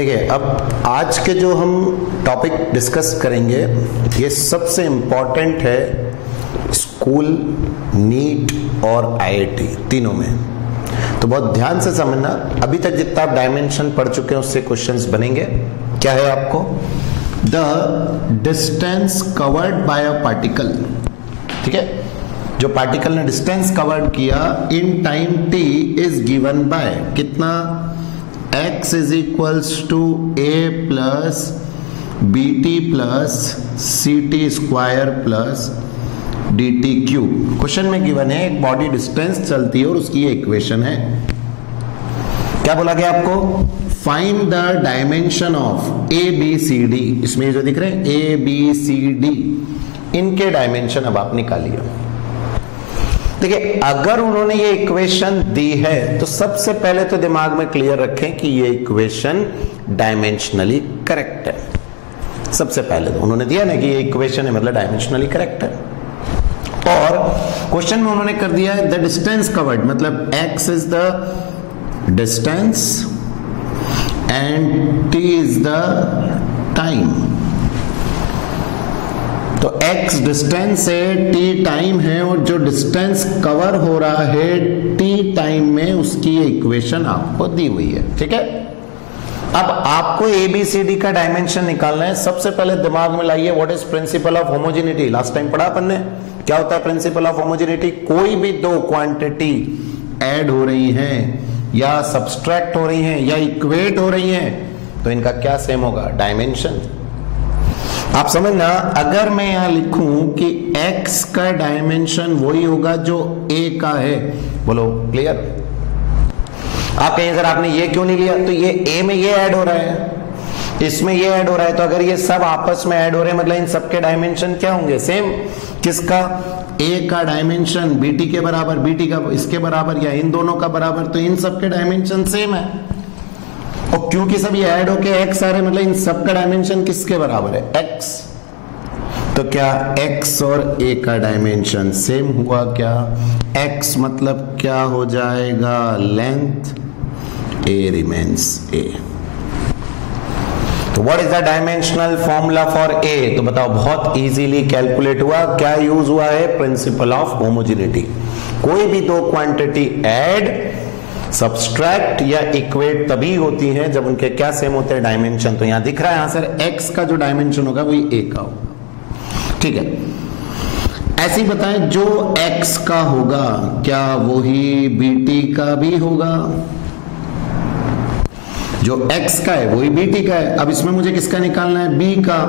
देखिए, अब आज के जो हम टॉपिक डिस्कस करेंगे ये सबसे इंपॉर्टेंट है स्कूल, नीट और आईआईटी तीनों में। तो बहुत ध्यान से समझना। अभी तक जितना आप डायमेंशन पढ़ चुके हैं उससे क्वेश्चंस बनेंगे। क्या है आपको? The distance covered by a particle, ठीक है, जो पार्टिकल ने डिस्टेंस कवर्ड किया in time t is given by कितना? x is equals to a plus bt plus ct square plus dt cube. Question में गिवन है एक बॉडी डिस्टेंस चलती है और उसकी इक्वेशन है। क्या बोला गया आपको? Find the dimension of A B C D. इसमें जो दिख रहे हैं ए बी सी डी, इनके डायमेंशन अब आप निकालिए। देखिए, अगर उन्होंने ये इक्वेशन दी है तो सबसे पहले तो दिमाग में क्लियर रखें कि ये इक्वेशन डायमेंशनली करेक्ट है। सबसे पहले तो उन्होंने दिया ना कि ये इक्वेशन है, मतलब डायमेंशनली करेक्ट है। और क्वेश्चन में उन्होंने कर दिया है द डिस्टेंस कवर्ड, मतलब x is the distance and t is the time. तो x डिस्टेंस है, t टाइम है, और जो डिस्टेंस कवर हो रहा है t टाइम में उसकी इक्वेशन आपको दी हुई है। ठीक है, अब आपको ABCD का डायमेंशन निकालना है। सबसे पहले दिमाग में लाइए what is principal of homogeneity. Last time पढ़ा अपन ने, क्या होता है प्रिंसिपल ऑफ होमोजेनिटी? कोई भी दो क्वांटिटी ऐड हो रही हैं या सब्सट्रैक्ट हो रही हैं या इक्वेट हो रही हैं तो इनका क्या सेम होगा? डायमेंशन। आप समझना, अगर मैं यहां लिखूं कि x का डायमेंशन वही होगा जो a का है, बोलो क्लियर? आप कहें सर आपने ये क्यों नहीं लिया? तो ये a में ये ऐड हो रहा है, इसमें ये ऐड हो रहा है, तो अगर ये सब आपस में ऐड हो रहे हैं मतलब इन सबके डायमेंशन क्या होंगे? सेम। किसका? a का डायमेंशन bt के बराबर, bt का इसके बराबर या इन दोनों का बराबर, तो इन सबके डायमेंशन सेम है। और क्योंकि सब ये ऐड होके x आ रहे मतलब इन सब का डायमेंशन किसके बराबर है? x। तो क्या x और a का डायमेंशन सेम हुआ क्या? x मतलब क्या हो जाएगा? Length, a remains a। तो what is the dimensional formula for a? तो बताओ, बहुत इजीली कैलकुलेट हुआ। क्या यूज हुआ है? Principal of homogeneity. कोई भी दो क्वांटिटी ऐड, सब्सट्रैक्ट या इक्वेट तभी होती हैं जब उनके क्या सेम होते हैं? डायमेंशन। तो यहां दिख रहा है यहां सर x का जो डायमेंशन होगा वही a का होगा। ठीक है, ऐसे ही बताएं जो x का होगा क्या वही bt का भी होगा? जो x का है वही bt का है। अब इसमें मुझे किसका निकालना है? b का।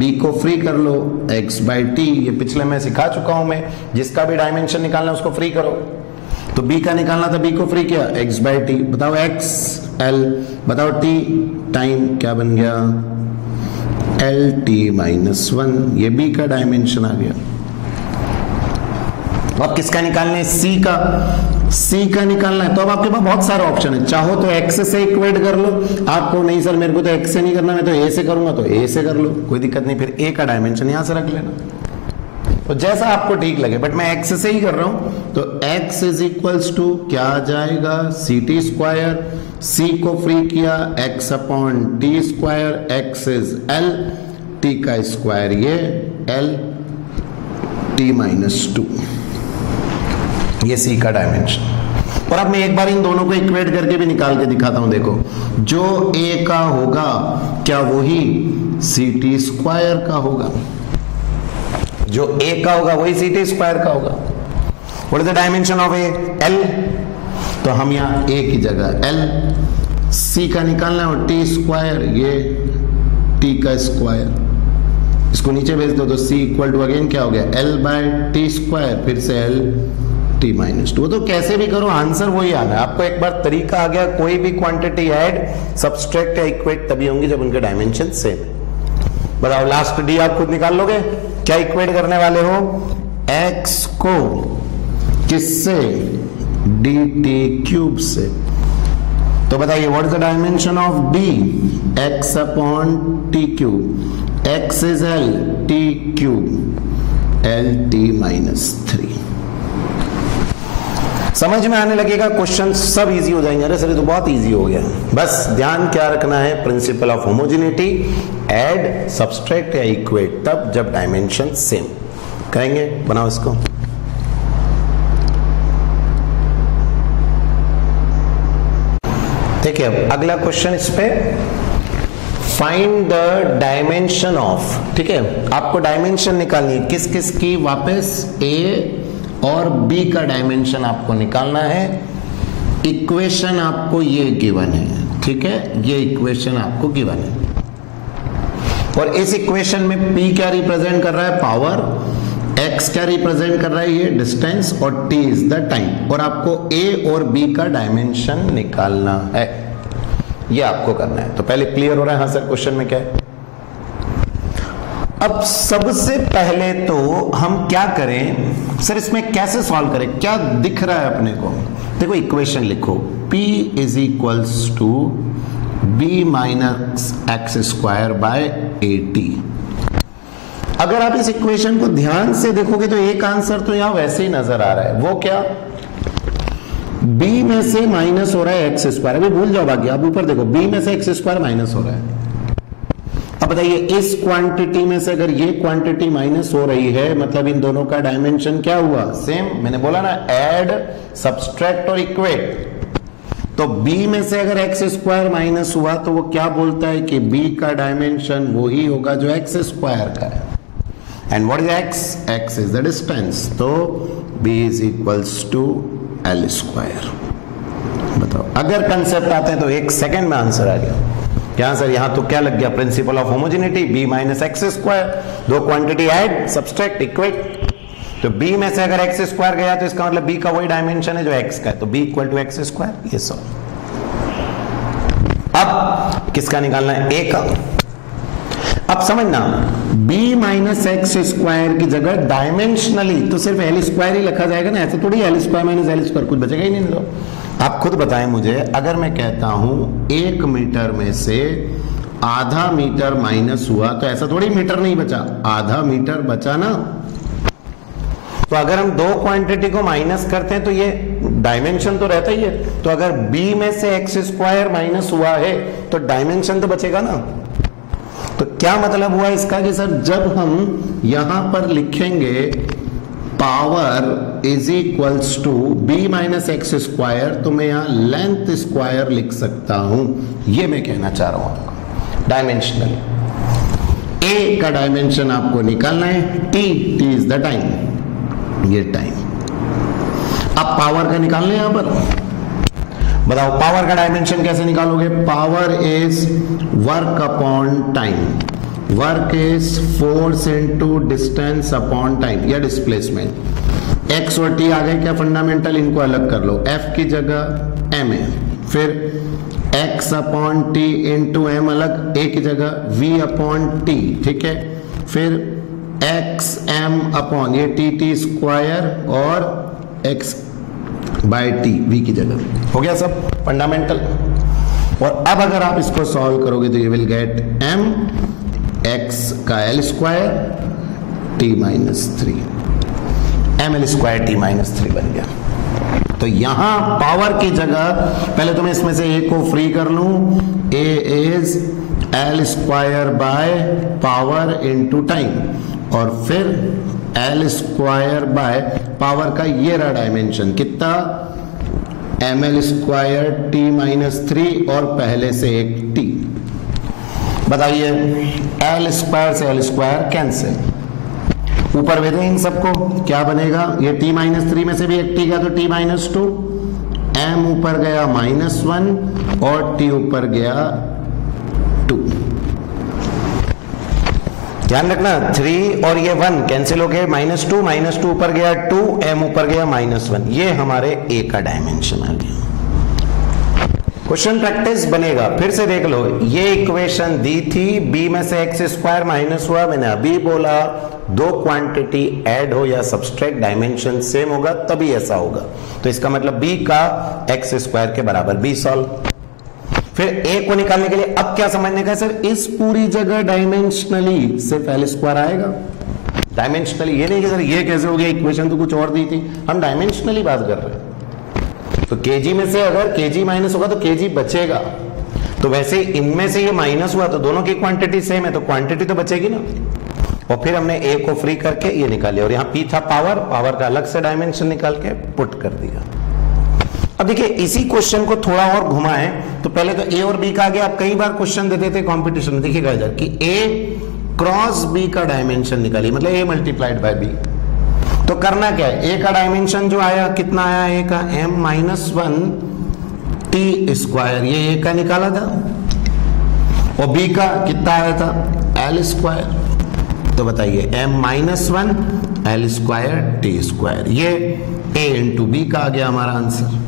b को फ्री कर लो, x बाई टी। ये पिछले में सिखा चुका हूं मैं, जिसका भी डायमेंशन निकालना है उसको फ्री करो। तो b का निकालना था, b को फ्री किया, x बाई टी। बताओ x l, बताओ t टाइम क्या बन गया? l t minus 1। ये b का डायमेंशन आ गया। अब किसका निकालना है? c का। c का निकालना है तो अब आपके पास बहुत सारे ऑप्शन है। चाहो तो x से इक्वेट कर लो, आपको नहीं सर मेरे को तो x से नहीं करना, मैं तो a से करूंगा, तो a से कर लो, कोई दिक्कत नहीं। फिर a का डायमेंशन यहां से रख लेना, तो जैसा आपको ठीक लगे। बट मैं x से ही कर रहा हूं, तो x इज इक्वल्स टू क्या आ जाएगा? ct square. c को फ्री किया, x upon T square, x is l, t का स्क्वायर ये l, t माइनस 2। ये c का डायमेंशन। और अब मैं एक बार इन दोनों को इक्वेट करके भी निकाल के दिखाता हूं। देखो, जो a का होगा क्या वही ct स्क्वायर का होगा? जो a का होगा वही ct स्क्वायर का होगा। What is the dimension of a? l। तो हम यहां a की जगह l, c का निकालना है, और t स्क्वायर ये t का स्क्वायर, इसको नीचे भेज दो तो c इक्वल टू अगेन क्या हो गया? l बाय टी स्क्वायर, फिर से l t माइनस 2। तो कैसे भी करो आंसर वही आना है। आपको एक बार तरीका आ गया, कोई भी क्वांटिटी ऐड, सब्सट्रैक्ट या इक्वेट तभी होंगी जब उनके डायमेंशन सेम है। बताओ, लास्ट d आप खुद निकाल लोगे? क्या इक्वेट करने वाले हो? x को किससे? dt क्यूब से। तो बताइए what is the dimension of d? x upon T cube. x is l, t cube, l t minus 3। समझ में आने लगेगा, क्वेश्चन सब इजी हो जाएंगे। अरे सर ये तो बहुत इजी हो गया। बस ध्यान क्या रखना है, principal of homogeneity, add, subtract या इक्वेट तब जब डायमेंशन सेम। कहेंगे बनाओ इसको। देखिए अब अगला क्वेश्चन इस पे, फाइंड द डायमेंशन ऑफ, ठीक है, आपको डायमेंशन निकालनी है किस किस की, वापस ए और बी का डायमेंशन आपको निकालना है। इक्वेशन आपको ये गिवन है, ठीक है, ये इक्वेशन आपको गिवन है और इस इक्वेशन में p क्या रिप्रेजेंट कर रहा है, पावर, x क्या रिप्रेजेंट कर रहा है, ये डिस्टेंस, और t इज द टाइम, और आपको a और b का डायमेंशन निकालना है, ये आपको करना है। तो पहले क्लियर हो रहा है, हाँ सर क्वेश्चन में क्या है। अब सबसे पहले तो हम क्या करें सर, इसमें कैसे सॉल्व करें, क्या दिख रहा है अपने को। देखो इक्वेशन लिखो, p is equals to b minus X square by 80। अगर आप इस इक्वेशन को ध्यान से देखोगे तो एक आंसर तो यहां वैसे ही नजर आ रहा है, वो क्या, b में से माइनस हो रहा है एक्स स्क्वायर। अभी भूल जाओ बाकी, आप ऊपर देखो, b में से एक्स स्क्वायर माइनस हो रहा है। अब बताइए इस क्वांटिटी में से अगर ये क्वांटिटी माइनस हो रही है, मतलब इन दोनों का डायमेंशन क्या हुआ, सेम। मैंने बोला ना ऐड, सब्सट्रैक्ट और इक्वेट। तो b में से अगर एक्स स्क्वायर माइनस हुआ तो वो क्या बोलता है कि b का डायमेंशन वही होगा जो एक्स स्क्वायर का है। And what is x, x is the distance, तो b is equals to L square. बताओ अगर कंसेप्ट आता है तो एक सेकेंड में आंसर आ गया। क्या सर यहां तो क्या लग गया, principal of homogeneity, b minus X square, दो क्वांटिटी ऐड, सब्सट्रैक्ट, इक्वेट। तो b में से अगर एक्स स्क्वायर गया तो इसका मतलब b का वही डायमेंशन है जो x का है, तो b equal to X square. ये सॉल्व। अब किसका निकालना है, a का। अब समझना, b माइनस एक्स स्क्वायर की जगह डायमेंशनली तो सिर्फ एल स्क्वायर ही लिखा जाएगा ना, ऐसे थोड़ी L square minus L square, कुछ बचेगा ही नहीं। तो आप खुद बताएं मुझे, अगर मैं कहता हूं 1 मीटर में से आधा मीटर माइनस हुआ तो ऐसा थोड़ी मीटर नहीं बचा, आधा मीटर बचा ना। तो अगर हम दो क्वांटिटी को माइनस करते हैं तो ये डायमेंशन तो रहता ही है। तो अगर b में से एक्स स्क्वायर माइनस हुआ है तो डायमेंशन तो बचेगा ना। तो क्या मतलब हुआ इसका कि सर जब हम यहां पर लिखेंगे power is equals to b minus X square, तो मैं यहां लेंथ स्क्वायर लिख सकता हूं। ये मैं कहना चाह रहा हूं आपको, डायमेंशनल। a का डायमेंशन आपको निकालना है, t इज द टाइम, ये टाइम। अब पावर का निकालना है यहां पर। बताओ पावर का डायमेंशन कैसे निकालोगे, power is work upon time, work is force into distance upon time या डिस्प्लेसमेंट। x और t आ गए क्या फंडामेंटल, इनको अलग कर लो, f की जगह m है, फिर x upon T into M अलग, a की जगह v अपॉन टी, ठीक है, फिर x m अपॉन ये टी स्क्वायर और x बाय टी v की जगह। हो गया सब फंडामेंटल। और अब अगर आप इसको सॉल्व करोगे तो you will get m x का L square T minus 3, M L square T minus 3 बन गया। तो यहां पावर की जगह पहले तो मैं इसमें से a को फ्री कर लूं, a is L square by power into time, और फिर एल स्क्वायर बाय पावर का ये रहा डायमेंशन कितना, M L square T minus 3 और पहले से एक t। बताइए एल स्क्वायर से एल स्क्वायर कैंसिल, ऊपर भेदें इन सबको, क्या बनेगा, ये t माइनस 3 में से भी एक t गया तो t माइनस 2, m ऊपर गया -1 और t ऊपर गया 2। ध्यान रखना 3 और ये 1 कैंसिल हो गए, -2 ऊपर गया 2, m ऊपर गया -1, ये हमारे a का डायमेंशन आ गया। क्वेश्चन प्रैक्टिस बनेगा, फिर से देख लो, ये इक्वेशन दी थी, b में से एक्स स्क्वायर माइनस हुआ, मैंने अभी बोला दो क्वांटिटी ऐड हो या सब्सट्रैक्ट डायमेंशन सेम होगा तभी ऐसा होगा। तो इसका मतलब b का एक्स स्क्वायर के बराबर b सॉल्व। फिर a को निकालने के लिए अब क्या समझने का है सर, इस पूरी जगह डायमेंशनली सिर्फ एल स्क्वायर आएगा, डायमेंशनली। ये नहीं कि सर ये कैसे हो गया, इक्वेशन तो कुछ और दी थी, हम डायमेंशनली बात कर रहे हैं। तो केजी में से अगर केजी माइनस होगा तो केजी बचेगा, तो वैसे इनमें से ये माइनस हुआ तो दोनों की क्वांटिटी सेम है, तो क्वांटिटी तो बचेगी ना। और फिर हमने ए को फ्री करके ये निकाल और यहाँ पी था पावर, पावर का अलग से डायमेंशन निकाल के पुट कर दिया। अब देखिए इसी क्वेश्चन को थोड़ा और घुमाएं तो पहले तो ए और बी का आ गया। आप कई बार क्वेश्चन देते थे कॉम्पिटिशन में, देखिएगा इधर कि ए क्रॉस बी का डायमेंशन निकालिए, मतलब ए मल्टीप्लाइड बाय बी। तो करना क्या है, ए का डायमेंशन जो आया कितना आया, ए का m-1 टी स्क्वायर, ये ए का निकाला था, और बी का कितना आया था l स्क्वायर। तो बताइए m-1 l square T square, ये a इंटू बी का आ गया हमारा आंसर।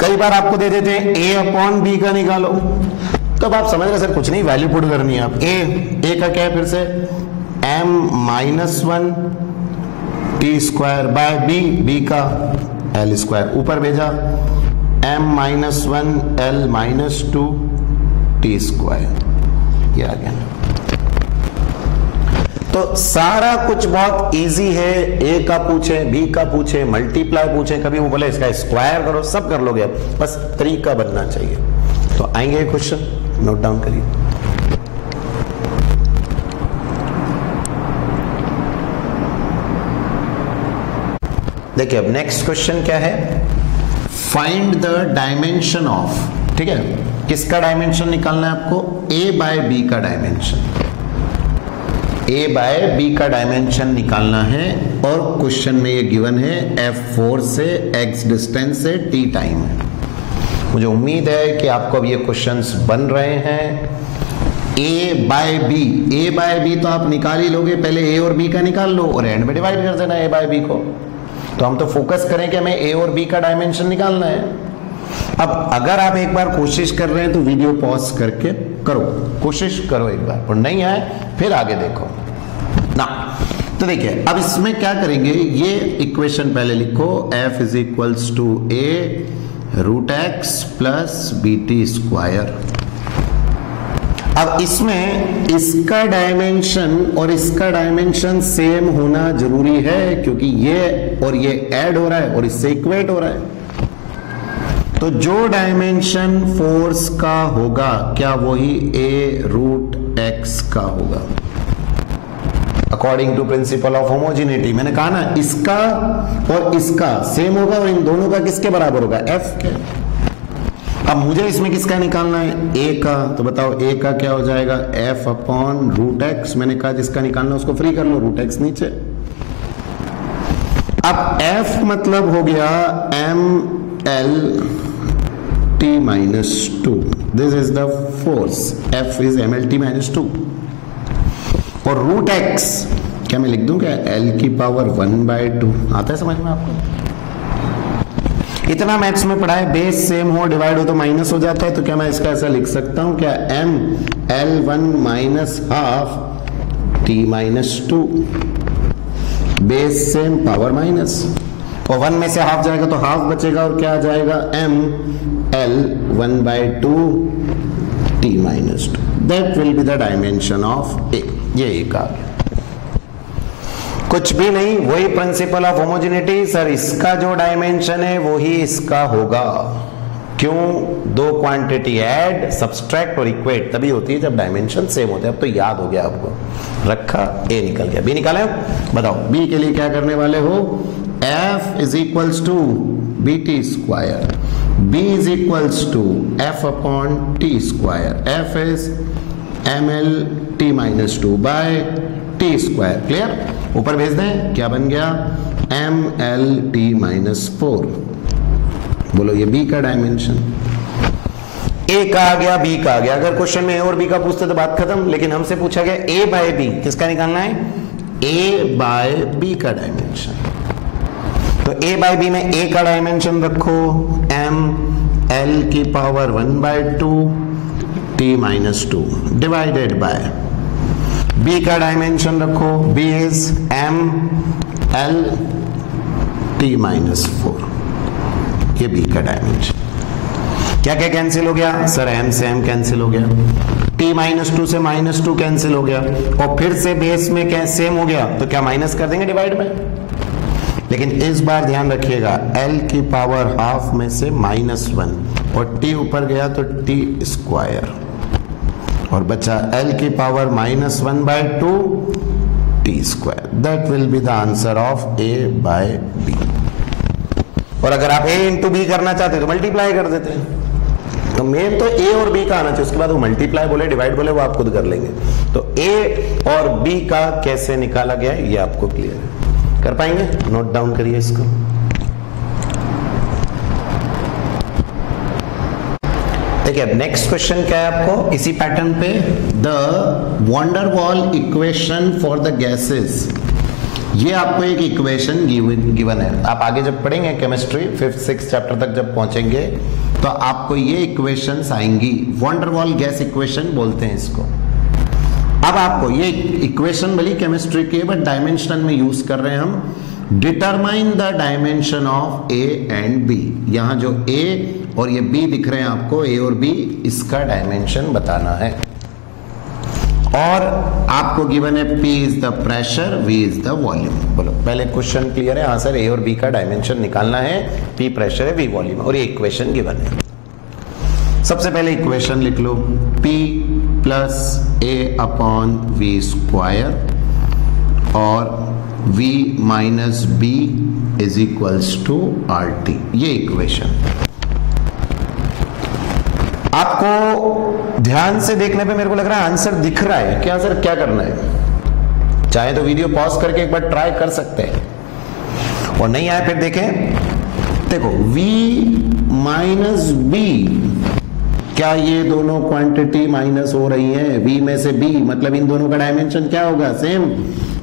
कई बार आपको दे देते हैं a अपॉन बी का निकालो, तो अब आप समझ रहे सर कुछ नहीं, वैल्यू पुट करनी है आप। a का क्या है फिर से m-1 T square by B का l स्क्वायर, ऊपर भेजा m-1 l-2 टी स्क्वायर, ये आ गया। तो सारा कुछ बहुत इजी है, ए का पूछे, बी का पूछे, मल्टीप्लाई पूछे, कभी वो बोले इसका स्क्वायर करो, सब कर लोगे, बस तरीका बनना चाहिए। तो आएंगे क्वेश्चन, नोट डाउन करिए। देखिए अब नेक्स्ट क्वेश्चन क्या है, फाइंड द डायमेंशन ऑफ, ठीक है, किसका डायमेंशन निकालना है आपको, ए बाय बी का डायमेंशन, ए बाय बी का डायमेंशन निकालना है। और क्वेश्चन में ये गिवन है f4 से x डिस्टेंस से t टाइम है। मुझे उम्मीद है कि आपको अब ये क्वेश्चंस बन रहे हैं। a बाय बी तो आप निकाल ही लोगे, पहले a और b का निकाल लो और एंड में डिवाइड कर देना a बाय बी को। तो हम तो फोकस करें कि हमें a और b का डायमेंशन निकालना है। अब अगर आप एक बार कोशिश कर रहे हैं तो वीडियो पॉज करके करो, कोशिश करो एक बार, और नहीं आए फिर आगे देखो ना। तो देखिए अब इसमें क्या करेंगे, ये इक्वेशन पहले लिखो, f is equals to a root X plus B T square. अब इसमें इसका डायमेंशन और इसका डायमेंशन सेम होना जरूरी है, क्योंकि ये और ये ऐड हो रहा है और इससे इक्वेट हो रहा है। तो जो डायमेंशन फोर्स का होगा क्या वही a रूट एक्स का होगा, according to principle of homogeneity. मैंने कहा ना इसका और इसका सेम होगा और इन दोनों का किसके बराबर होगा, f के। अब मुझे इसमें किसका निकालना है, a का। तो बताओ a का क्या हो जाएगा, f अपॉन रूट एक्स। मैंने कहा जिसका निकालना उसको फ्री कर लो, रूट एक्स नीचे। अब f मतलब हो गया mlt-2, this is the force, f is mlt-2। और रूट एक्स क्या मैं लिख दूं क्या, l की पावर 1/2। आता है समझ में आपको, इतना मैथ्स में पढ़ा है, बेस सेम हो डिवाइड हो तो माइनस हो जाता है। तो क्या मैं इसका ऐसा लिख सकता हूं क्या, ml1 minus half t-2, base same power minus, और 1 में से हाफ जाएगा तो हाफ बचेगा और क्या आ जाएगा, ml1/2 t-2। That will be the dimension of A. ये एक आ गया, कुछ भी नहीं, वही प्रिंसिपल ऑफ होमोजेनिटी। सर इसका जो डायमेंशन है वही इसका होगा, क्यों, दो क्वांटिटी ऐड सब्सट्रैक्ट और इक्वेट तभी होती है जब डायमेंशन सेम होते हैं। अब तो याद हो गया आपको, रखा, ए निकल गया, बी निकाले। बताओ बी के लिए क्या करने वाले हो, f is equals to B T square, b is equals to f upon T square, f is mlt-2 by T square. Clear, ऊपर भेज दें, क्या बन गया, mlt-4। बोलो ये b का डायमेंशन, a का आ गया, b का आ गया। अगर क्वेश्चन में a और b का पूछते तो बात खत्म, लेकिन हमसे पूछा गया a बाय b, किसका निकालना है, a बाय b का डायमेंशन। तो a बाय b में a का डायमेंशन रखो ml की power 1/2 t-2 divided by b का डायमेंशन रखो, b इज mlt-4, ये b का डायमेंशन। क्या क्या कैंसिल हो गया सर, m से m कैंसिल हो गया, t-2 से -2 कैंसिल हो गया, और फिर से बेस में क्या सेम हो गया तो क्या माइनस कर देंगे डिवाइड में। लेकिन इस बार ध्यान रखिएगा l की पावर हाफ में से -1 और t ऊपर गया तो t स्क्वायर और बचा l की power -1/2 t square. That will be the answer of a by b। और अगर आप a इंटू बी करना चाहते तो मल्टीप्लाई कर देते हैं। तो मेन तो a और b का आना चाहिए, उसके बाद वो मल्टीप्लाई बोले डिवाइड बोले वो आप खुद कर लेंगे। तो a और b का कैसे निकाला गया है ये आपको क्लियर है, कर पाएंगे? नोट डाउन करिए इसको। देखिए अब नेक्स्ट क्वेश्चन क्या है आपको इसी पैटर्न पे, the wonder wall equation for the gases. ये आपको एक इक्वेशन गिवन है। आप आगे जब पढ़ेंगे केमिस्ट्री 5th-6th चैप्टर तक जब पहुंचेंगे तो आपको ये इक्वेशंस आएंगी, वंडरवॉल गैस इक्वेशन बोलते हैं इसको। अब आपको ये इक्वेशन भली केमिस्ट्री की है बट डायमेंशन में यूज कर रहे हैं हम। Determine the dimension of A and B. यहां जो ए और ये बी दिख रहे हैं आपको, ए और बी, इसका डायमेंशन बताना है। और आपको गिवन है P is the pressure, V is the volume. बोलो पहले क्वेश्चन क्लियर है? हाँ सर, A और B का डायमेंशन निकालना है, P प्रेशर है, V वॉल्यूम, और ये इक्वेशन गिवन है। सबसे पहले इक्वेशन लिख लो, P प्लस A/V स्क्वायर और V minus B is equals to RT। ये इक्वेशन आपको ध्यान से देखने पे मेरे को लग रहा है आंसर दिख रहा है क्या सर? क्या करना है? चाहे तो वीडियो पॉज करके एक बार ट्राई कर सकते हैं, और नहीं आए फिर देखें। देखो V माइनस B, क्या ये दोनों क्वांटिटी माइनस हो रही हैं? V में से B मतलब इन दोनों का डायमेंशन क्या होगा? सेम।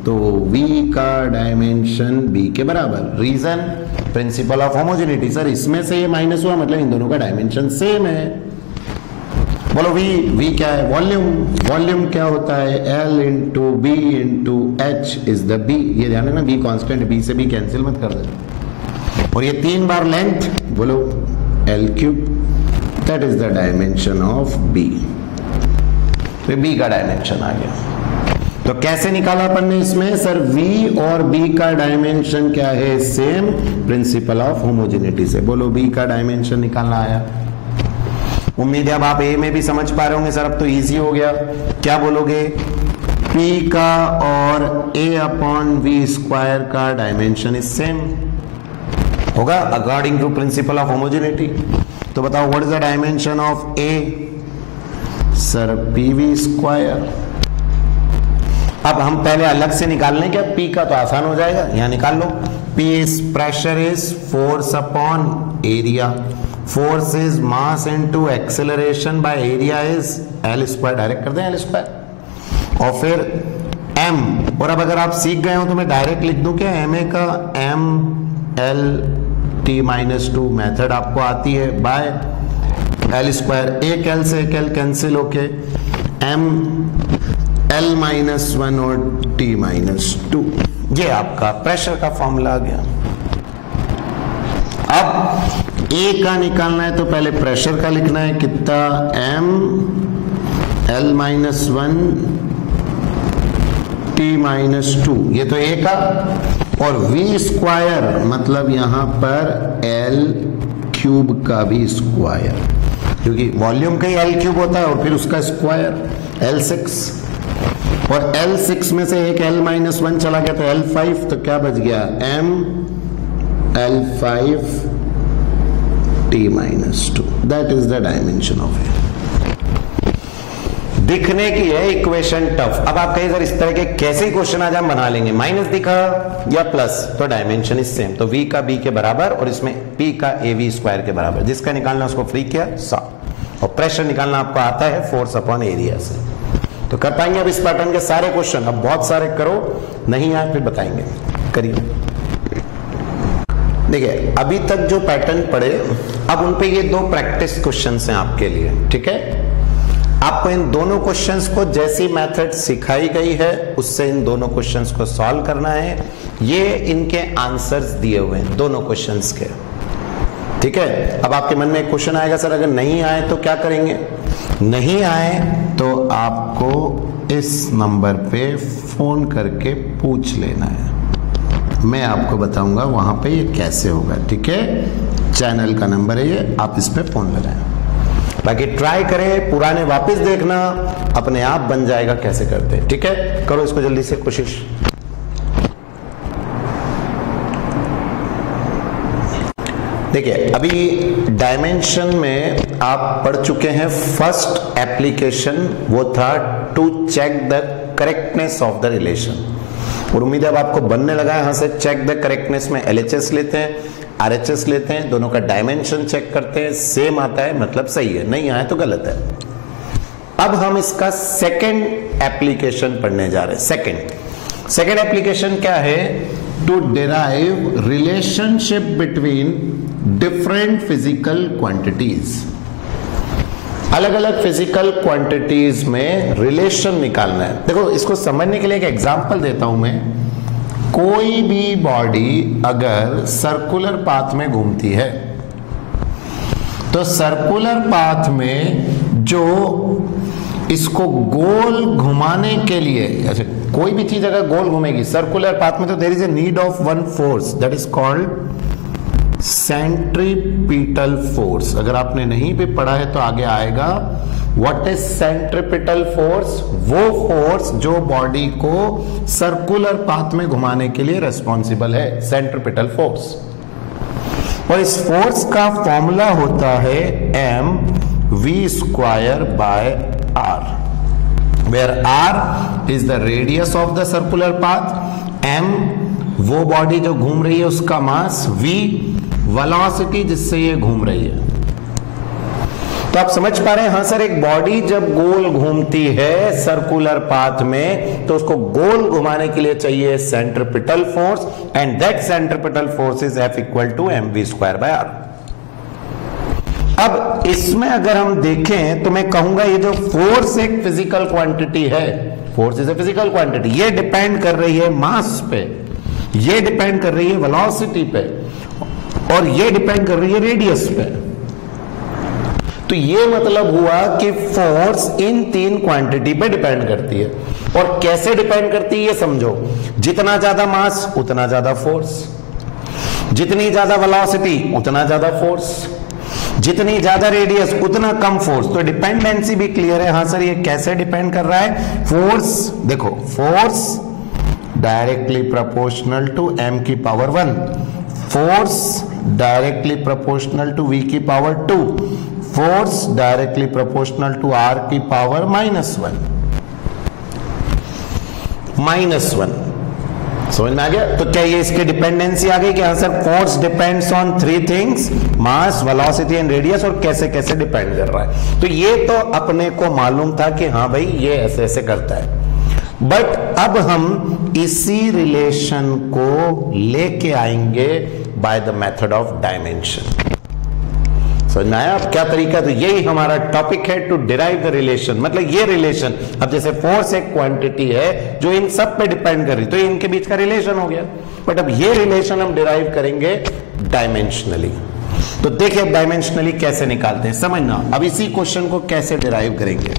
तो V का डायमेंशन B के बराबर। Reason principle of homogeneity. Sir इसमें से ये माइनस हुआ मतलब इन दोनों का डायमेंशन सेम है। बोलो V क्या है? वॉल्यूम। वॉल्यूम क्या होता है? L into B into H is the B। ये ध्यान है ना, B कांस्टेंट, B से B कैंसिल मत कर दे। और ये 3 बार लेंथ, बोलो L cube. That is the dimension of B। तो B का डायमेंशन आ गया। तो कैसे निकाला अपन ने इसमें? सर V और B का डायमेंशन क्या है? सेम, प्रिंसिपल ऑफ होमोजेनिटी से। बोलो B का डायमेंशन निकालना आया। उम्मीद है अब आप ए में भी समझ पा रहे होंगे। सर अब तो इजी हो गया। क्या बोलोगे? P का और A/V स्क्वायर का डायमेंशन इज सेम होगा according to principle of homogeneity. तो बताओ what is the dimension of A? Sir PV square. अब हम पहले अलग से निकाल लें क्या? P का तो आसान हो जाएगा, यहां निकाल लो। P is pressure is force upon area. Force is mass into acceleration by area is L square. Direct कर दें L स्क्वायर। और फिर M, और अब अगर आप सीख गए हो तो मैं डायरेक्ट लिख दूं क्या? MA का ML/T-2 मेथड आपको आती है, बाय L स्क्वायर। एक L से एक L कैंसिल होके ML-1 और T-2। ये आपका प्रेशर का फॉर्मूला आ गया। अब A का निकालना है तो पहले प्रेशर का लिखना है, कितना? ML-1 T-2, ये तो A का। और V स्क्वायर मतलब यहां पर L क्यूब का भी स्क्वायर, क्योंकि वॉल्यूम का ही L क्यूब होता है और फिर उसका स्क्वायर L6। और L6 में से एक L-1 चला गया तो L5, तो क्या बच गया? ML5 T-2। That is the dimension of A. दिखने की है इक्वेशन टफ। अब आप कहें सर इस तरह के कैसे क्वेश्चन आज हम बना लेंगे? माइनस दिखा या प्लस, तो डायमेंशन इज सेम। तो V का B के बराबर और इसमें P का AV स्क्वायर के बराबर। जिसका निकालना उसको फ्री किया, सॉल्व। और प्रेशर निकालना आपको आता है फोर्स अपॉन एरिया से। तो कर पाएंगे अब इस पैटर्न के सारे क्वेश्चन? अब बहुत सारे करो, नहीं आए फिर बताएंगे। करिए। देखिए अभी तक जो पैटर्न पढ़े, अब उन पे ये 2 प्रैक्टिस क्वेश्चंस हैं आपके लिए, ठीक है? आपको इन दोनों क्वेश्चंस को जैसी मेथड सिखाई गई है उससे इन दोनों क्वेश्चंस को सॉल्व करना है। ये इनके आंसर्स दिए हुए हैं दोनों क्वेश्चंस के, ठीक है? अब आपके मन में एक क्वेश्चन आएगा, सर अगर नहीं आए तो क्या करेंगे? नहीं आए तो आपको इस नंबर पे फोन करके पूछ लेना है। मैं आपको बताऊंगा वहां पे ये कैसे होगा, ठीक है। चैनल का नंबर है ये, आप इस पे फोन लगाएं। बाकी ट्राई करें, पुराने वापस देखना, अपने आप बन जाएगा कैसे करते हैं, ठीक है। करो इसको जल्दी से कोशिश। देखिए अभी डायमेंशन में आप पढ़ चुके हैं, फर्स्ट एप्लीकेशन वो था to check the correctness of the relation, और उम्मीद है अब आपको बनने लगा है। यहां से चेक द करेक्टनेस में LHS लेते हैं, RHS लेते हैं, दोनों का डायमेंशन चेक करते हैं, सेम आता है मतलब सही है, नहीं आया तो गलत है। अब हम इसका सेकंड एप्लीकेशन पढ़ने जा रहे हैं। सेकंड एप्लीकेशन क्या है? To derive relationship between different physical quantities. अलग अलग फिजिकल क्वांटिटीज में रिलेशन निकालना है। देखो इसको समझने के लिए एक एग्जांपल देता हूं मैं। कोई भी बॉडी अगर सर्कुलर पाथ में घूमती है तो सर्कुलर पाथ में जो इसको गोल घुमाने के लिए, अच्छा कोई भी चीज अगर गोल घूमेगी सर्कुलर पाथ में तो there is a need of one force that is called centripetal force. अगर आपने नहीं भी पढ़ा है तो आगे आएगा। What is centripetal force? वो फोर्स जो बॉडी को सर्कुलर पाथ में घुमाने के लिए रेस्पॉन्सिबल है, सेंट्रीपिटल फोर्स। और इस फोर्स का फॉर्मूला होता है mv² by r, where r is the radius of the circular path, m वो बॉडी जो घूम रही है उसका मास, v वेलोसिटी जिससे ये घूम रही है। तो आप समझ पा रहे हैं? हाँ सर, एक बॉडी जब गोल घूमती है सर्कुलर पाथ में तो उसको गोल घुमाने के लिए चाहिए centripetal force, and that centripetal force is F = mv² by r। अब इसमें अगर हम देखें तो मैं कहूंगा ये जो फोर्स एक फिजिकल क्वांटिटी है, force is a physical quantity, ये डिपेंड कर रही है मास पे, ये डिपेंड कर रही है वेलोसिटी पे, और ये डिपेंड कर रही है रेडियस पे। तो ये मतलब हुआ कि फोर्स इन तीन क्वांटिटी पे डिपेंड करती है। और कैसे डिपेंड करती है ये समझो। जितना ज्यादा मास उतना ज्यादा फोर्स, जितनी ज्यादा वेलोसिटी उतना ज्यादा फोर्स, जितनी ज्यादा रेडियस उतना कम फोर्स। तो डिपेंडेंसी भी क्लियर है। हाँ सर, ये कैसे डिपेंड कर रहा है? फोर्स देखो, force directly proportional to m⁻⁴, force directly proportional to v⁻², force directly proportional to r⁻⁻1। समझ में आ गया? तो क्या ये इसके डिपेंडेंसी आ गई कि हाँ sir force depends on 3 things, mass, velocity and radius, और कैसे कैसे डिपेंड कर रहा है। तो ये तो अपने को मालूम था कि हाँ भाई ये ऐसे ऐसे करता है। बट अब हम इसी रिलेशन को लेके आएंगे bye the method of dimension. समझ में आया? अब क्या तरीका? तो यही हमारा टॉपिक है, टू डिराइव द रिलेशन। मतलब ये रिलेशन, अब जैसे फोर्स एक क्वांटिटी है जो इन सब पे डिपेंड कर रही, तो इनके बीच का रिलेशन हो गया। बट अब ये रिलेशन हम डिराइव करेंगे डायमेंशनली। तो देखिए डायमेंशनली कैसे निकालते हैं, समझना। अब इसी क्वेश्चन को कैसे डिराइव करेंगे।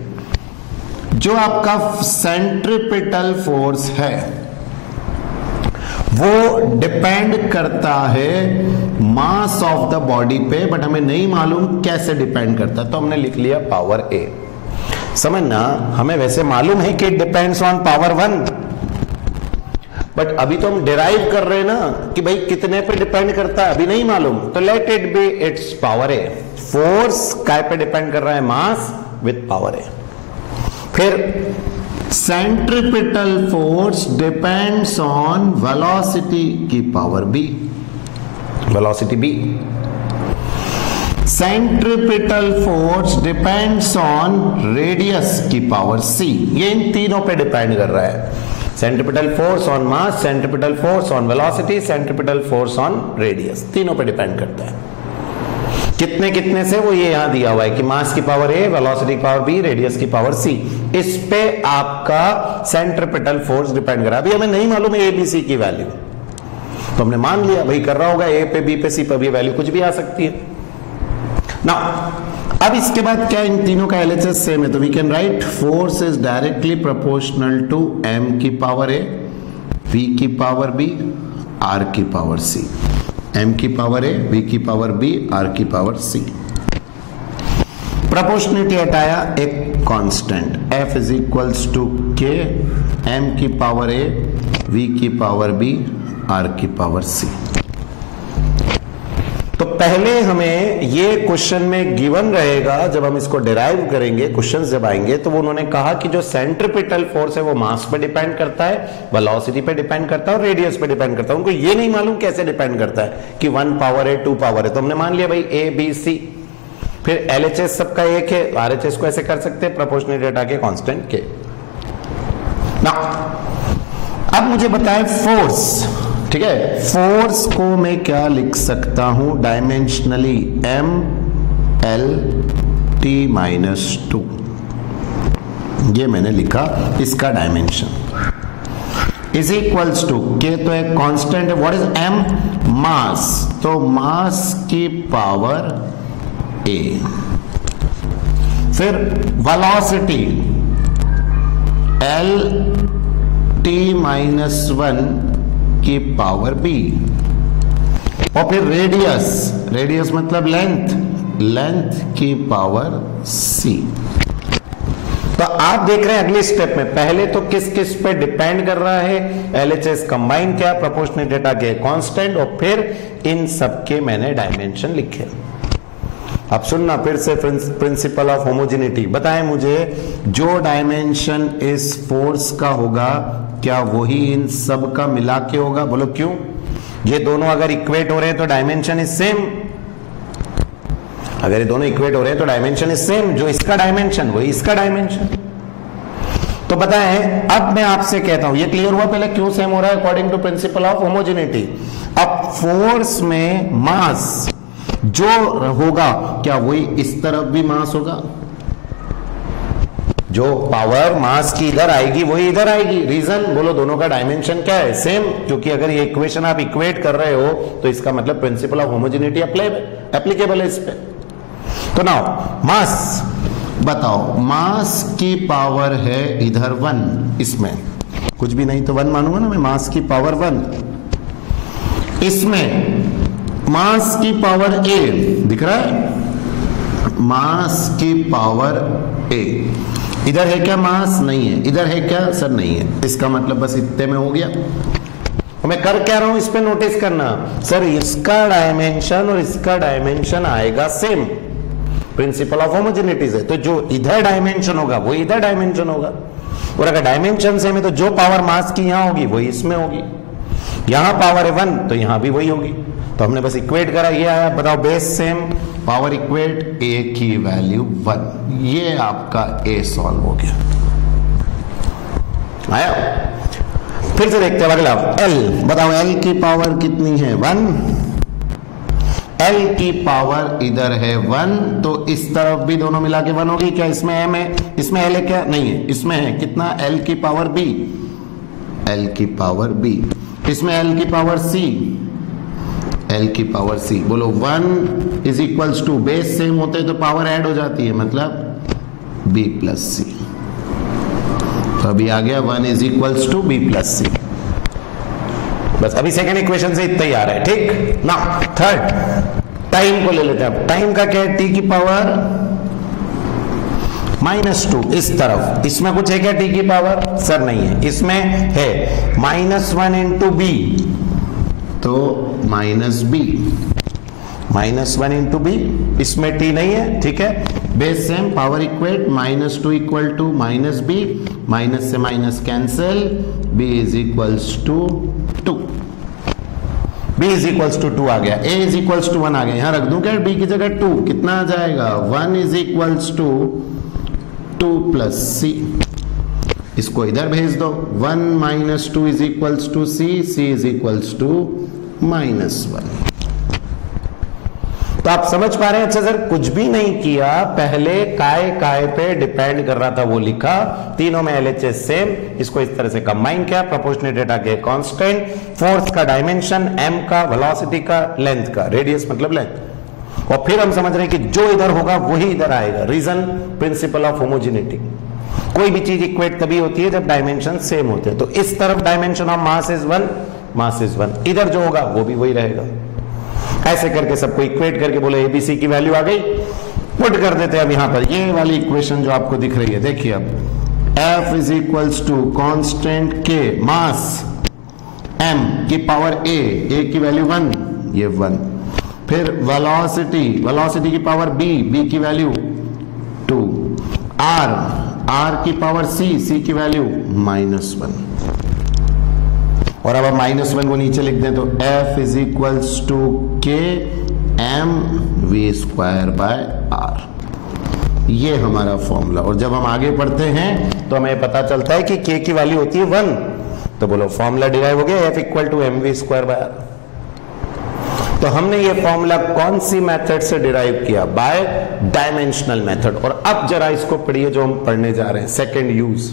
जो आपका सेंट्रीपिटल फोर्स है वो डिपेंड करता है मास ऑफ द बॉडी पे, बट हमें नहीं मालूम कैसे डिपेंड करता है, तो हमने लिख लिया पावर a। समझना, हमें वैसे मालूम है कि it depends on power 1, but अभी तो हम डिराइव कर रहे हैं ना कि भाई कितने पे डिपेंड करता है, अभी नहीं मालूम। तो let it be it's power a। Force काय पे डिपेंड कर रहा है? Mass with power a। फिर centripetal force depends on velocity की power b, velocity b। Centripetal force depends on radius की पावर c। ये इन तीनों पे डिपेंड कर रहा है। Centripetal force on mass, centripetal force on velocity, centripetal force on radius, तीनों पे डिपेंड करता है। कितने कितने से वो ये यहां दिया हुआ है कि मास की पावर a, वेलोसिटी की पावर b, रेडियस की पावर c। इस पे आपका सेंट्रीपिटल फोर्स डिपेंड कर रहा है। अभी हमें नहीं मालूम है a, b, c की वैल्यू, तो हमने मान लिया भाई कर रहा होगा a पे, b पे, c पे, भी वैल्यू कुछ भी आ सकती है ना। अब इसके बाद क्या, इन तीनों का LHS सेम है, तो we can write force is directly proportional to m की पावर a, v की पावर b, आर की पावर सी, एम की पावर ए, वी की पावर बी, आर की पावर सी। प्रोपोर्शनलिटी हटाया, एक constant F is equals to K, M की power A, V की पावर बी, आर की पावर सी। तो पहले हमें ये क्वेश्चन में गिवन रहेगा, जब हम इसको डिराइव करेंगे, क्वेश्चंस जब आएंगे, तो वो उन्होंने कहा कि जो सेंट्रीपिटल फोर्स है वो मास पे डिपेंड करता है, वेलोसिटी पे डिपेंड करता है और रेडियस पे डिपेंड करता है। उनको ये नहीं मालूम कैसे डिपेंड करता है कि 1 पावर है 2 पावर है, तो हमने मान लिया भाई ए बी सी, फिर एलएचएस सबका एक है, आरएचएस को ऐसे कर सकते हैं प्रोपोर्शनलिटी हटा के कांस्टेंट के। अब मुझे बताएं फोर्स, ठीक है, फोर्स को मैं क्या लिख सकता हूं dimensionally, M L T minus 2, ये मैंने लिखा, इसका डायमेंशन इज इक्वल्स टू के, तो एक कांस्टेंट है, व्हाट इज एम, मास, तो मास की पावर ए, फिर वेलोसिटी एल टी माइनस 1 की पावर बी, और फिर रेडियस, रेडियस मतलब लेंथ, लेंथ की पावर सी। तो आप देख रहे हैं अगले स्टेप में, पहले तो किस किस पे डिपेंड कर रहा है, एलएचएस कंबाइन किया, प्रोपोर्शनलिटी हटा के कांस्टेंट, और फिर इन सबके मैंने डायमेंशन लिखे। अब सुनना फिर से, प्रिंसिपल ऑफ होमोजेनिटी, बताएं मुझे जो डायमेंशन इस फोर्स का होगा क्या वही इन सब का मिला के होगा? बोलो क्यों? ये दोनों अगर इक्वेट हो रहे हैं तो डायमेंशन इज सेम, अगर ये दोनों इक्वेट हो रहे हैं तो डायमेंशन इज सेम, जो इसका डायमेंशन वही इसका डायमेंशन। तो बताएं, अब मैं आपसे कहता हूं, ये क्लियर हुआ पहले क्यों सेम हो रहा है according to principle of homogeneity. अब फोर्स में मास जो होगा क्या वही इस तरफ भी मास होगा? जो पावर मास की इधर आएगी वही इधर आएगी। रीजन बोलो, दोनों का डायमेंशन क्या है? सेम, क्योंकि अगर ये इक्वेशन आप इक्वेट कर रहे हो तो इसका मतलब प्रिंसिपल ऑफ होमोजेनिटी एप्लीकेबल है इस पे। तो नाउ मास बताओ, मास की पावर है इधर 1, इसमें कुछ भी नहीं तो 1 मानूंगा ना मैं, मास की पावर 1, इसमें मास की पावर ए दिख रहा है, मास की पावर ए, इधर है क्या मास? नहीं है। इधर है क्या सर? नहीं है। इसका मतलब बस इतने में हो गया। तो मैं कर क्या रहा हूं इस पे नोटिस करना, सर इसका डायमेंशन और इसका डायमेंशन आएगा सेम, प्रिंसिपल ऑफ होमोजेनिटी है। तो जो इधर डायमेंशन होगा वो इधर डायमेंशन होगा, और अगर डायमेंशन सेम है तो जो पावर मास की यहां होगी वही इसमें होगी। यहां पावर है 1 तो यहां भी वही होगी। तो हमने बस इक्वेट करा, ये आया। बताओ बेस सेम, पावर इक्वेट, ए की वैल्यू 1, ये आपका ए सॉल्व हो गया। आया? फिर से देखते हैं अगला, एल बताओ, एल की पावर कितनी है? 1। एल की पावर इधर है 1, तो इस तरफ भी दोनों मिला के 1 होगी क्या? इसमें एम है, इसमें एल है क्या? नहीं है। इसमें है कितना? एल की पावर बी, एल की पावर बी, इसमें एल की पावर सी, एल की पावर सी। बोलो 1 is equals to, base same होते हैं तो पावर ऐड हो जाती है, मतलब बी प्लस सी। तो अभी आ गया 1 is equals to B plus C. बस अभी सेकेंड इक्वेशन से इतना ही आ रहा है, ठीक ना। थर्ड, टाइम को ले लेते हैं। अब टाइम का क्या है? टी की पावर -2 इस तरफ, इसमें कुछ है क्या टी की पावर? सर नहीं है। इसमें है -1 इंटू बी, तो माइनस बी, -1 इंटू बी, इसमें टी नहीं है, ठीक है। Base same, power equate, -2 equal to minus B, minus से minus cancel, B is equals to 2, B is equals to 2 आ गया। ए इज इक्वल्स टू 1 आ गया। यहां रख दूं क्या बी की जगह 2? कितना आ जाएगा? 1 is equals to 2 plus C, इसको इधर भेज दो। 1 माइनस 2 इज इक्वल्स टू सी, सी इज इक्वल्स टू -1। तो आप समझ पा रहे हैं? अच्छा सर, कुछ भी नहीं किया, पहले काय पे डिपेंड कर रहा था वो लिखा, तीनों में एलएचएस सेम, इसको इस तरह से कंबाइन किया, प्रोपोर्शनल डेटा के कांस्टेंट, फोर्स का डायमेंशन, एम का, वेलोसिटी का, लेंथ का, रेडियस मतलब लेंथ, और फिर हम समझ रहे हैं कि जो इधर होगा वही इधर आएगा। Reason, principle of homogeneity. कोई भी चीज इक्वेट तभी होती है जब डायमेंशन सेम होते हैं। तो इस तरफ dimension of mass is 1, mass is 1, इधर जो होगा वो भी वही रहेगा। ऐसे करके सबको इक्वेट करके बोले एबीसी की वैल्यू आ गई, पुट कर देते हैं अब यहां पर ये वाली इक्वेशन जो आपको दिख रही है। देखिए अब F is equals to constant K mass M की पावर A की वैल्यू 1, ये 1, फिर वेलोसिटी की पावर B की वैल्यू 2, R की पावर C की वैल्यू -1। और अब -1 को नीचे लिख दें तो F is equals to K M V square by R, ये हमारा फॉर्मूला। और जब हम आगे पढ़ते हैं तो हमें पता चलता है कि K की वैल्यू होती है 1, तो बोलो फॉर्मूला डिराइव हो गया F equal to M V square by R। तो हमने ये फॉर्मूला कौन सी मेथड से डिराइव किया? By dimensional method. और अब जरा इसको पढ़िए जो हम पढ़ने जा रहे हैं, second use,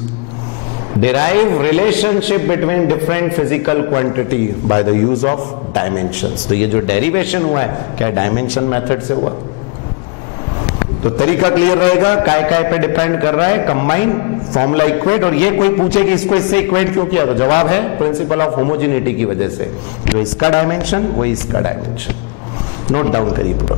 derive relationship between different physical quantity by the use of dimensions. तो ये जो डेरिवेशन हुआ है क्या डायमेंशन मेथड से हुआ? तो तरीका क्लियर रहेगा, काय काय पे डिपेंड कर रहा है, कंबाइन, फॉर्मूला इक्वेट। और ये कोई पूछे कि इसको इससे इक्वेट क्यों किया, तो जवाब है प्रिंसिपल ऑफ होमोजेनिटी की वजह से, जो इसका डायमेंशन वही इसका डायमेंशन। नोट डाउन करिए पूरा।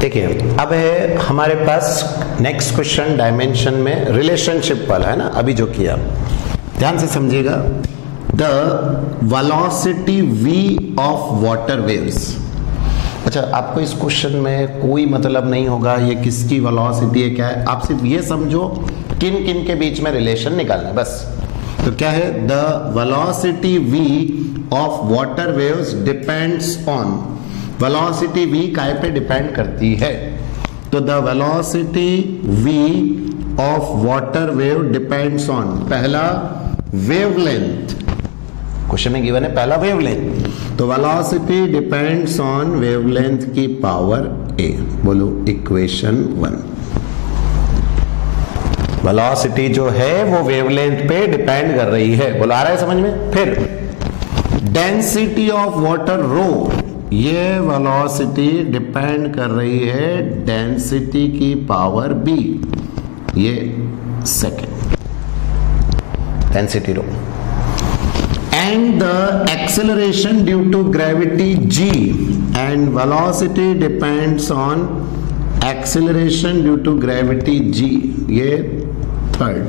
देखिए अब है हमारे पास नेक्स्ट क्वेश्चन डायमेंशन में रिलेशनशिप वाला है ना, अभी जो किया, ध्यान से समझिएगा। The velocity v of water waves. अच्छा, आपको इस क्वेश्चन में कोई मतलब नहीं होगा ये किसकी वेलोसिटी है क्या है, आप सिर्फ ये समझो किन किन के बीच में रिलेशन निकालना है बस। तो क्या है, the velocity v of water waves depends on, velocity v काय पे डिपेंड करती है? तो the velocity v of water wave depends on, पहला वेवलेंथ, क्वेश्चन में गिवन है पहला वेवलेंथ, तो वेलोसिटी डिपेंड्स ऑन वेवलेंथ की पावर a। बोलो इक्वेशन 1, वेलोसिटी जो है वो वेवलेंथ पे डिपेंड कर रही है। बोलो आ रहा है समझ में? फिर डेंसिटी ऑफ वाटर रो, ये वेलोसिटी डिपेंड कर रही है डेंसिटी की पावर b, ये second density rho. And the acceleration due to gravity g, and velocity depends on acceleration due to gravity g, ये third.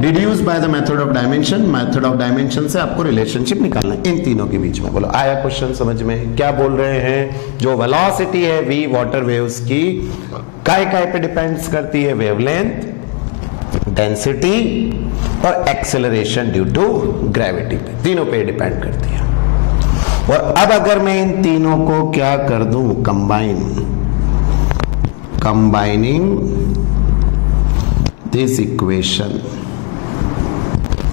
Deduce bye the method of dimension, method of dimension से आपको relationship निकालना है इन तीनों के बीच में। बोलो आया क्वेश्चन समझ में? क्या बोल रहे हैं, जो वेलोसिटी है v वाटर वेव्स की काय काय पे डिपेंड्स करती है? वेवलेंथ, डेंसिटी और एक्सेलरेशन ड्यू टू ग्रेविटी पे, तीनों पे डिपेंड करती है। और अब अगर मैं इन तीनों को क्या कर दूं, कंबाइनिंग दिस इक्वेशन,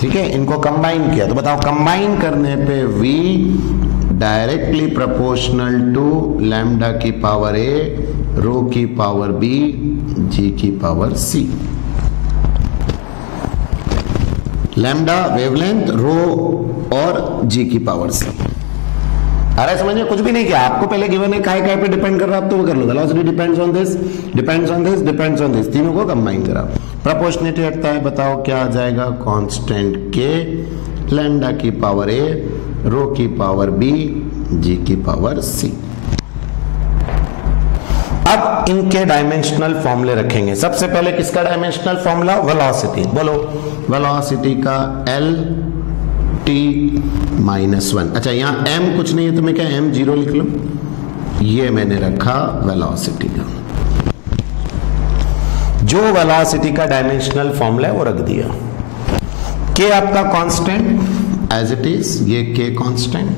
ठीक है, इनको कंबाइन किया, तो बताओ कंबाइन करने पे v directly proportional to lambda की पावर a, रो की पावर b, g की power c। Lambda wavelength, rho और g की पावर c। आ रहा है समझ में? कुछ भी नहीं किया, आपको पहले गिवन है काय काय पे डिपेंड कर रहा है, आप तो वो कर लो। Velocity depends on this, depends on this, depends on this, तीनों को कंबाइन करा। प्रोपोर्शनलिटी हटता है, बताओ क्या आ जाएगा? कांस्टेंट k, लैम्डा की पावर a, रो की पावर b, g की पावर c। अब इनके डायमेंशनल फॉर्मूले रखेंगे। सबसे पहले किसका डायमेंशनल फॉर्मूला? वेलोसिटी। बोलो वेलोसिटी का L T -1। अच्छा, यहां m कुछ नहीं है तो मैं क्या m 0 लिख लूं? ये मैंने रखा वेलोसिटी का, जो वेलोसिटी का डायमेंशनल फॉर्मूला है वो रख दिया। k आपका कांस्टेंट एज इट इज, ये k कांस्टेंट।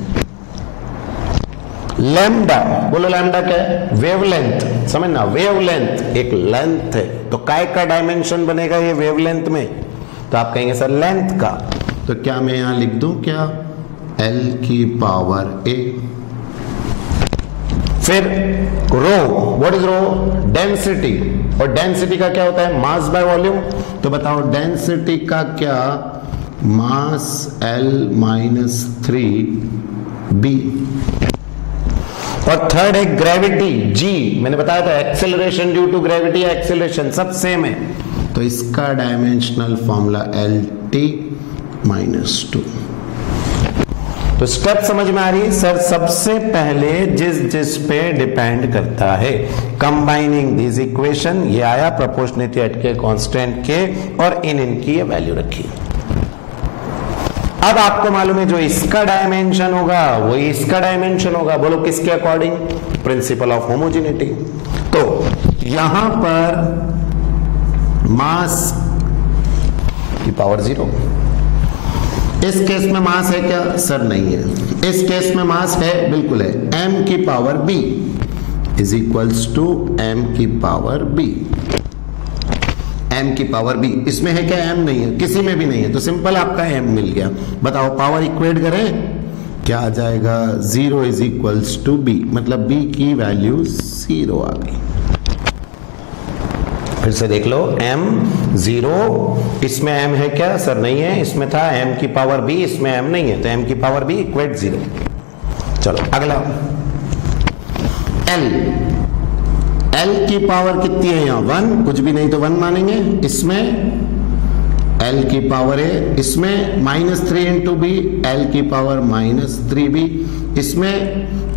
लैम्डा, बोलो लैम्डा क्या है? वेवलेंथ, समझना, वेवलेंथ एक लेंथ है, तो काय का डायमेंशन बनेगा ये वेवलेंथ में? तो आप कहेंगे सर लेंथ का, तो क्या मैं यहां लिख दूं क्या? L की पावर a। फिर रो, व्हाट इज रो? डेंसिटी, और डेंसिटी का क्या होता है? Mass by volume. तो बताओ डेंसिटी का क्या? मास L -3b। और थर्ड है ग्रेविटी जी, मैंने बताया था एक्सेलरेशन ड्यू टू ग्रेविटी या एक्सेलरेशन सब सेम है, तो इसका डायमेंशनल फॉर्मूला LT -2। तो स्टेप समझ में आ रही सर? सबसे पहले जिस पे डिपेंड करता है, कंबाइनिंग दिस इक्वेशन, ये आया प्रोपोर्शनलिटी एट के कांस्टेंट के, और इनकी ये वैल्यू रखी। अब आपको मालूम है जो इसका डायमेंशन होगा वही इसका डायमेंशन होगा, बोलो किसके अकॉर्डिंग? Principal of homogeneity. तो यहां पर मास की पावर 0, इस केस में मास है क्या सर? नहीं है। इस केस में मास है, बिल्कुल है, m की power b is equals to m की पावर b, m की पावर b। इसमें है क्या? m नहीं है, किसी में भी नहीं है, तो सिंपल आपका m मिल गया। बताओ पावर इक्वेट करें, क्या आ जाएगा? 0 इज इक्वल्स टू b, मतलब b की वैल्यू 0 आ गई। फिर से देख लो, m 0, इसमें m है क्या सर? नहीं है, इसमें था m की पावर b, इसमें m नहीं है, तो m की पावर b इक्वेट 0। चलो अगला, l की पावर कितनी है यहाँ? 1, कुछ भी नहीं तो 1 मानेंगे। इसमें l की पावर है, इसमें -3 इंटू b, l की पावर -3b, इसमें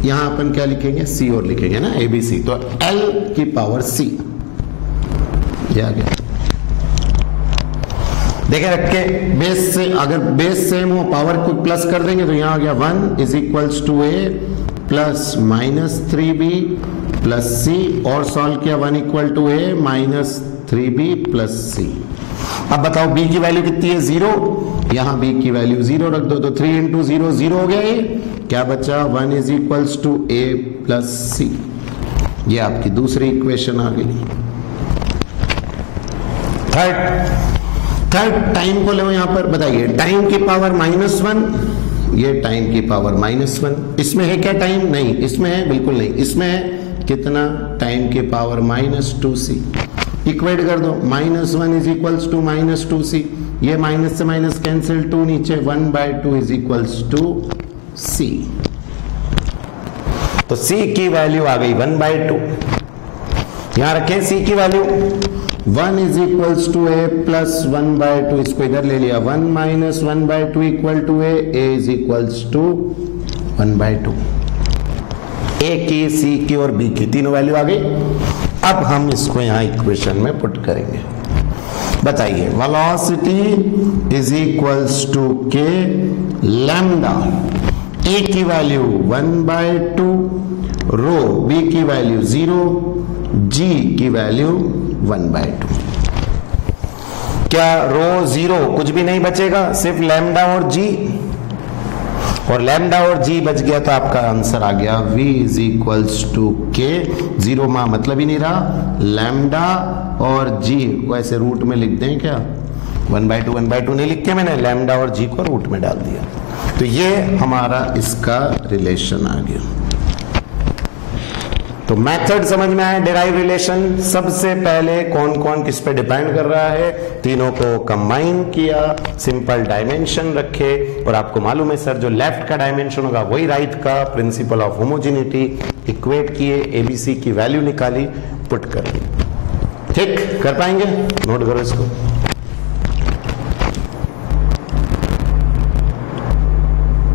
यहां अपन क्या लिखेंगे? c और लिखेंगे ना, abc, तो l की पावर c ये आ गया। देखें रख के, बेस से अगर बेस सेम हो पावर को प्लस कर देंगे तो यहां आ गया 1 is equals to a plus -3b plus c, और सॉल्व किया 1 equal to a -3b plus c। अब बताओ b की वैल्यू कितनी है? 0, यहां b की वैल्यू 0 रख दो, तो 3 इंटू 0 0 हो गया। ये क्या बचा? 1 is equals to a plus c। ये आपकी दूसरी इक्वेशन आ गई। थर्ड टाइम को लो यहां पर, बताइए टाइम की पावर -1, ये टाइम की पावर -1, इसमें है क्या टाइम? नहीं, इसमें है बिल्कुल नहीं, इसमें है कितना? टाइम की पावर -2c। इक्वेट कर दो, -1 इज इक्वल्स टू -2c, ये माइनस से माइनस कैंसिल, 2 नीचे, 1/2 इज इक्वल्स टू c। तो c की वैल्यू आ गई 1/2। यहां रखें c की value 1 is equals to a plus 1/2, इसको इधर ले लिया, 1 minus 1/2 equal to a is equals to 1/2। a की, c की और b की तीनों वैल्यू आ गई। अब हम इसको यहां इक्वेशन में पुट करेंगे। बताइए, velocity is equals to k lambda, a की वैल्यू 1/2, रो b की वैल्यू 0, g की वैल्यू 1/2। क्या रो 0 कुछ भी नहीं बचेगा, सिर्फ लैम्डा और g, और लैम्डा और g बच गया तो आपका आंसर आ गया v is equals to k। 0 मां मतलब ही नहीं रहा, लैम्डा और g को ऐसे रूट में लिख दें क्या? 1/2 नहीं लिख के मैंने लैम्डा और g को रूट में डाल दिया, तो ये हमारा इसका रिलेशन आ गया। तो मेथड समझ में आया, डिराइव रिलेशन। सबसे पहले कौन कौन किस पे डिपेंड कर रहा है, तीनों को कंबाइन किया, सिंपल डायमेंशन रखे, और आपको मालूम है सर जो लेफ्ट का डायमेंशन होगा वही राइट का, प्रिंसिपल ऑफ होमोजेनिटी, इक्वेट किए, एबीसी की वैल्यू निकाली, पुट कर दी। ठीक कर पाएंगे? नोट करो इसको।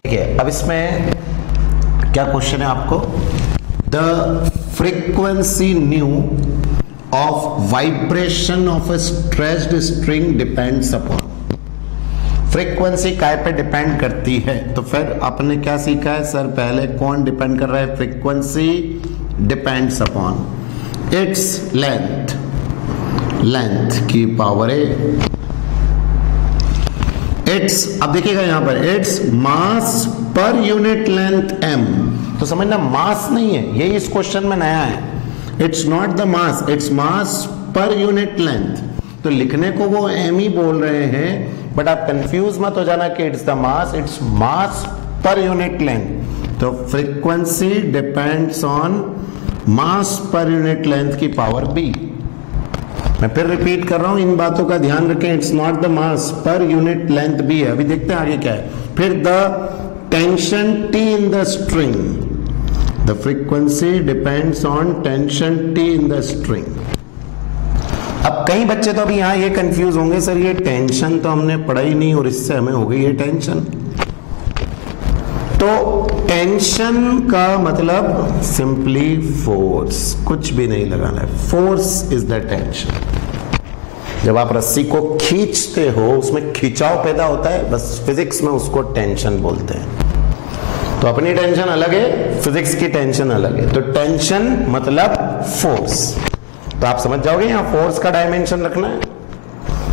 ठीक है, अब इसमें क्या क्वेश्चन है आपको? The frequency nu of vibration of a stretched string depends upon। Frequency काय पे डिपेंड करती है? तो फिर आपने क्या सीखा है सर? पहले कौन डिपेंड कर रहा है? Frequency depends upon its length, length की पावर ए, इट्स, अब देखिएगा यहां पर, it's mass per unit length m। तो समझना मास नहीं है, ये इस क्वेश्चन में नया है। It's not the mass, it's mass per unit length. तो लिखने को वो m ही बोल रहे हैं, बट आप कंफ्यूज मत हो जाना कि it's the mass, it's mass per unit length. तो frequency depends on mass per unit length की पावर b। मैं फिर रिपीट कर रहा हूं, इन बातों का ध्यान रखें। It's not the mass per unit length b है। अभी देखते हैं आगे क्या है। फिर the tension T in the string the frequency depends on tension T in the string. अब कई बच्चे तो अभी यहां ये कंफ्यूज होंगे, सर ये टेंशन तो हमने पढ़ा ही नहीं और इससे हमें हो गई ये टेंशन। तो टेंशन का मतलब सिंपली फोर्स, कुछ भी नहीं लगाना है, फोर्स इज द टेंशन। जब आप रस्सी को खींचते हो उसमें खिंचाव पैदा होता है, बस फिजिक्स में उसको टेंशन बोलते हैं। तो अपनी टेंशन अलग है, फिजिक्स की टेंशन अलग है। तो टेंशन मतलब फोर्स, तो आप समझ जाओगे यहां फोर्स का डायमेंशन रखना है।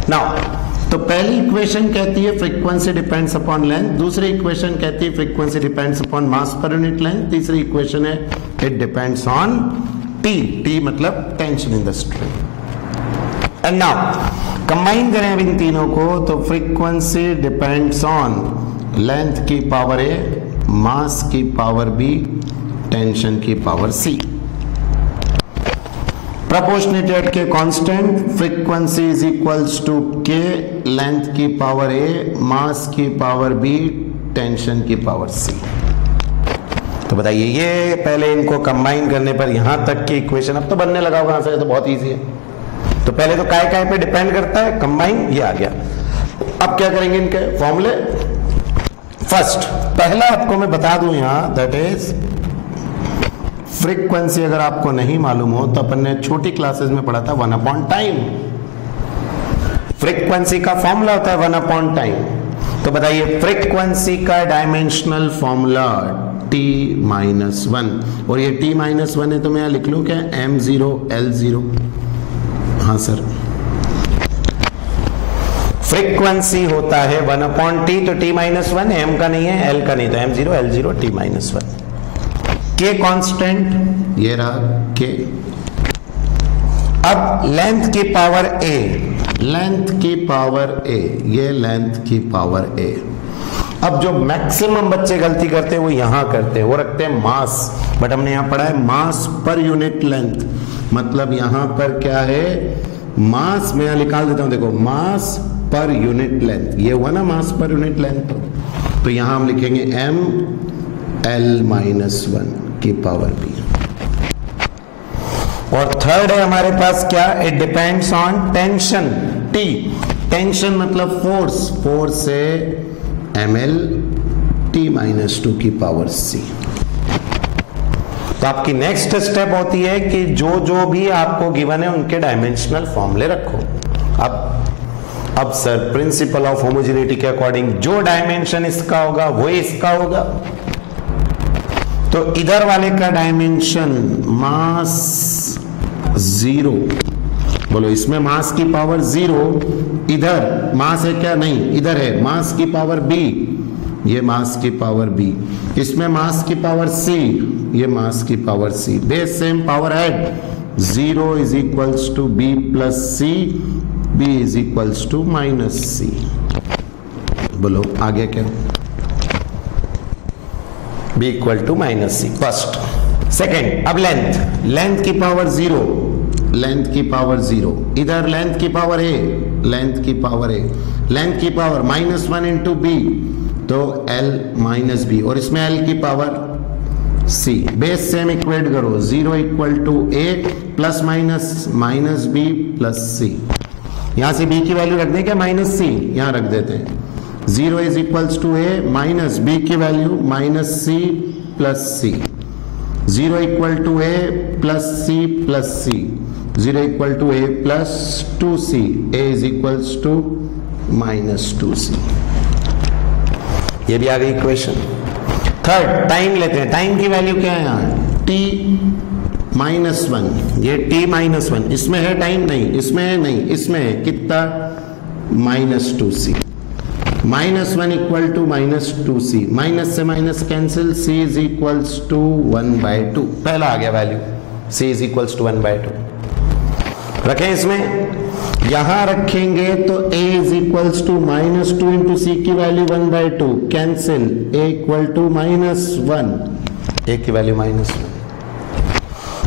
नाउ तो पहली इक्वेशन कहती है फ्रीक्वेंसी डिपेंड्स अपॉन लेंथ, दूसरी इक्वेशन कहती है frequency depends upon mass per unit length, तीसरी इक्वेशन है it depends on T, T मतलब tension in the string. And now combine करें अब इन तीनों को, तो फ्रीक्वेंसी डिपेंड्स ऑन लेंथ की पावर ए, मास की पावर बी, टेंशन की पावर सी। प्रोपोर्शनेटेड के constant, frequency is equals to K, length की पावर ए, मास की पावर बी, टेंशन की पावर सी। तो बताइए ये पहले इनको कंबाइन करने पर यहां तक की इक्वेशन अब तो बनने लगा होगा, से तो बहुत इजी है। तो पहले तो काय काय पे डिपेंड करता है, कंबाइन, ये आ गया। अब क्या करेंगे इनके फॉर्मूले। फर्स्ट पहला आपको मैं बता दूं यहां, दैट इज फ्रीक्वेंसी अगर आपको नहीं मालूम हो तो अपन ने छोटी क्लासेस में पढ़ा था 1 अपॉन टाइम। फ्रीक्वेंसी का फॉर्मूला होता है 1 अपॉन टाइम। तो बताइए फ्रीक्वेंसी का डायमेंशनल फॉर्मूला t-1, और ये t-1 है तो मैं यहां लिख लूं क्या, m0 l0। हाँ सर, फ्रीक्वेंसी होता है 1 अपॉन टी, तो t-1 m का नहीं है, l का नहीं, तो m0 l0 t-1। के कांस्टेंट ये रहा के। अब लेंथ की पावर ए, लेंथ की पावर ए, ये लेंथ की पावर ए। अब जो मैक्सिमम बच्चे गलती करते हैं वो यहां करते हैं, वो रखते हैं मास, बट हमने यहां पढ़ा है मास पर यूनिट लेंथ, मतलब यहां पर क्या है, मास में यहां निकाल देता हूं, देखो मास पर यूनिट लेंथ, ये हुआ ना मास पर यूनिट लेंथ। तो यहां हम लिखेंगे m l-1 की पावर बी। और थर्ड है हमारे पास क्या, it depends on tension T, tension मतलब फोर्स, फोर्स है ml t-2 की पावर सी। तो आपकी नेक्स्ट स्टेप होती है कि जो जो भी आपको गिवन है उनके डायमेंशनल फॉर्मूले रखो। अब सर प्रिंसिपल ऑफ होमोजेनिटी के अकॉर्डिंग जो डायमेंशन इसका होगा वही इसका होगा। तो इधर वाले का डायमेंशन मास 0, बोलो इसमें मास की पावर 0, इधर मास है क्या, नहीं, इधर है मास की पावर b, ये मास की पावर b, इसमें मास की पावर c, ये मास की power c, base same power add, 0 is equals to b plus c, b is equals to minus c। बोलो आगे क्या, b equal to minus C, first. Second, अब length, length की power 0, length की power 0, इधर length की power a, length की power a, length की पावर -1 इंटू b, तो l माइनस b, और इसमें l की power c, base same equate करो, 0 equal to a plus minus minus b plus c। यहां से b की वैल्यू रख दें क्या, माइनस c, यहां रख देते हैं, 0 is equals to A minus B की value minus C plus C, 0 equal to A plus C, 0 equal to A plus 2c, ए is equals to minus 2c। ये भी आ गई इक्वेशन। थर्ड टाइम लेते हैं, टाइम की वैल्यू क्या है यहाँ, t-1, ये t-1, इसमें है टाइम, नहीं इसमें है, नहीं इसमें है, कितना, -2c, -1 equal to -2c, minus से minus cancel, c is equals to 1/2, पहला आ गया value, c is equals to 1/2। रखें इसमें, यहां रखेंगे तो a is equals to -2 into c की value 1/2, cancel, a equal to -1, a की वैल्यू -1।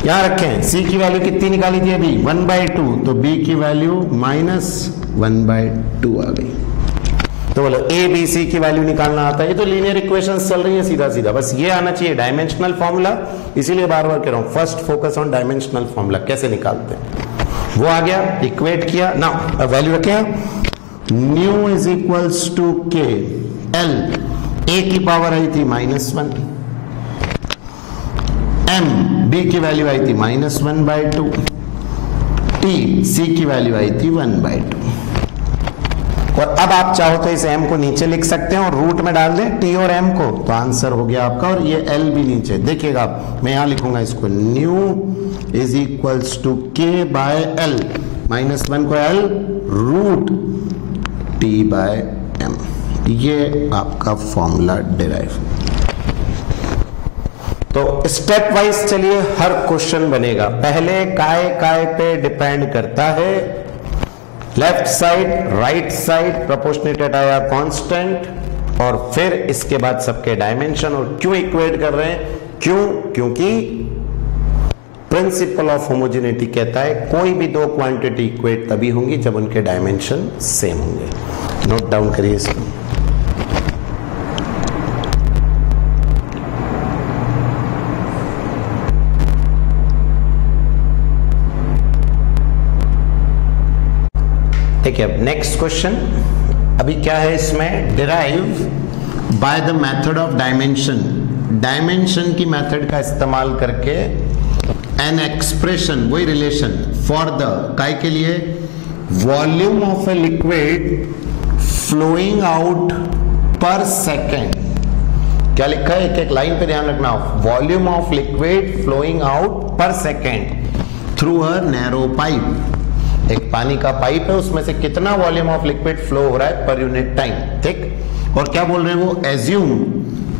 यहां रखें c की वैल्यू कितनी निकाली थी अभी, 1/2, तो b की वैल्यू -1/2 आ गई। तो बोलो ए बी सी की वैल्यू निकालना आता है। ये तो लीनियर इक्वेशंस चल रही है सीधा सीधा, बस ये आना चाहिए डायमेंशनल फॉर्मूला। इसीलिए बार बार कह रहा हूं first focus on dimensional formula, कैसे निकालते हैं वो आ गया, इक्वेट किया ना, वैल्यू रखे न्यू इज इक्वल्स टू के एल, ए की पावर आई थी -1, एम बी की वैल्यू आई थी -1/2, टी सी की वैल्यू आई थी 1/2। और अब आप चाहो तो इस m को नीचे लिख सकते हैं और रूट में डाल दें t और m को, तो आंसर हो गया आपका। और ये l भी नीचे देखिएगा, मैं यहां लिखूंगा इसको nu is equals to k by L, -1 को l root t by m, ये आपका फॉर्मूला डिराइव। तो स्टेप वाइज चलिए हर क्वेश्चन बनेगा। पहले काय पे डिपेंड करता है, लेफ्ट साइड राइट साइड प्रोपोर्शनेटेड आया कांस्टेंट, और फिर इसके बाद सबके डायमेंशन। और क्यों इक्वेट कर रहे हैं, क्योंकि प्रिंसिपल ऑफ होमोजेनिटी कहता है कोई भी दो क्वांटिटी इक्वेट तभी होंगी जब उनके डायमेंशन सेम होंगे। नोट डाउन करिए इसको। ठीक है, अब नेक्स्ट क्वेश्चन। अभी क्या है इसमें, derive by the method of dimension, dimension की मेथड का इस्तेमाल करके एन एक्सप्रेशन, वही रिलेशन फॉर द, काय के लिए, volume of a liquid flowing out per second. क्या लिखा है, एक एक लाइन पे ध्यान रखना, volume of liquid flowing out per second through a narrow pipe. एक पानी का पाइप है, उसमें से कितना वॉल्यूम ऑफ लिक्विड फ्लो हो रहा है पर यूनिट टाइम। ठीक, और क्या बोल रहे हैं वो, एज्यूम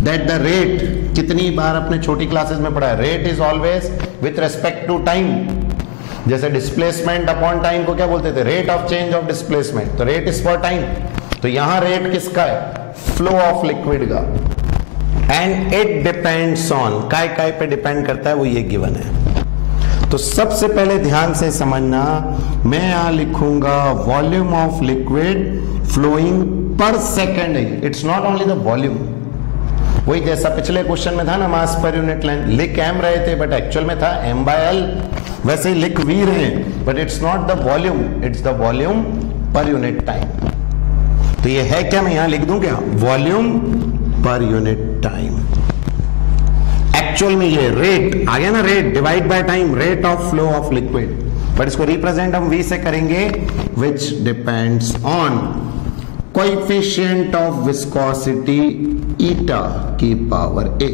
दैट द रेट, कितनी बार अपने छोटी क्लासेस में पढ़ा है, rate is always with respect to time. जैसे डिस्प्लेसमेंट अपॉन टाइम को क्या बोलते थे, rate of change of displacement, तो रेट इज फॉर टाइम। तो यहां रेट किसका है, फ्लो ऑफ लिक्विड का। एंड इट डिपेंड्स ऑन, काय पे डिपेंड करता है, वो ये गिवन है। तो सबसे पहले ध्यान से समझना, मैं यहां लिखूंगा volume of liquid flowing per second. It's not only the volume, वही जैसा पिछले क्वेश्चन में था ना, मास पर यूनिट लेंथ, लिख m रहे थे बट एक्चुअल में था m/l, वैसे ही लिख v रहे but it's not the volume, it's the volume per unit time. तो ये है क्या, मैं यहां लिख दूं क्या, volume per unit time. Actual में ये रेट आ गया ना, rate divide by time, rate of flow of liquid, but इसको रिप्रेजेंट हम v से करेंगे, which depends on coefficient of viscosity eta की power a।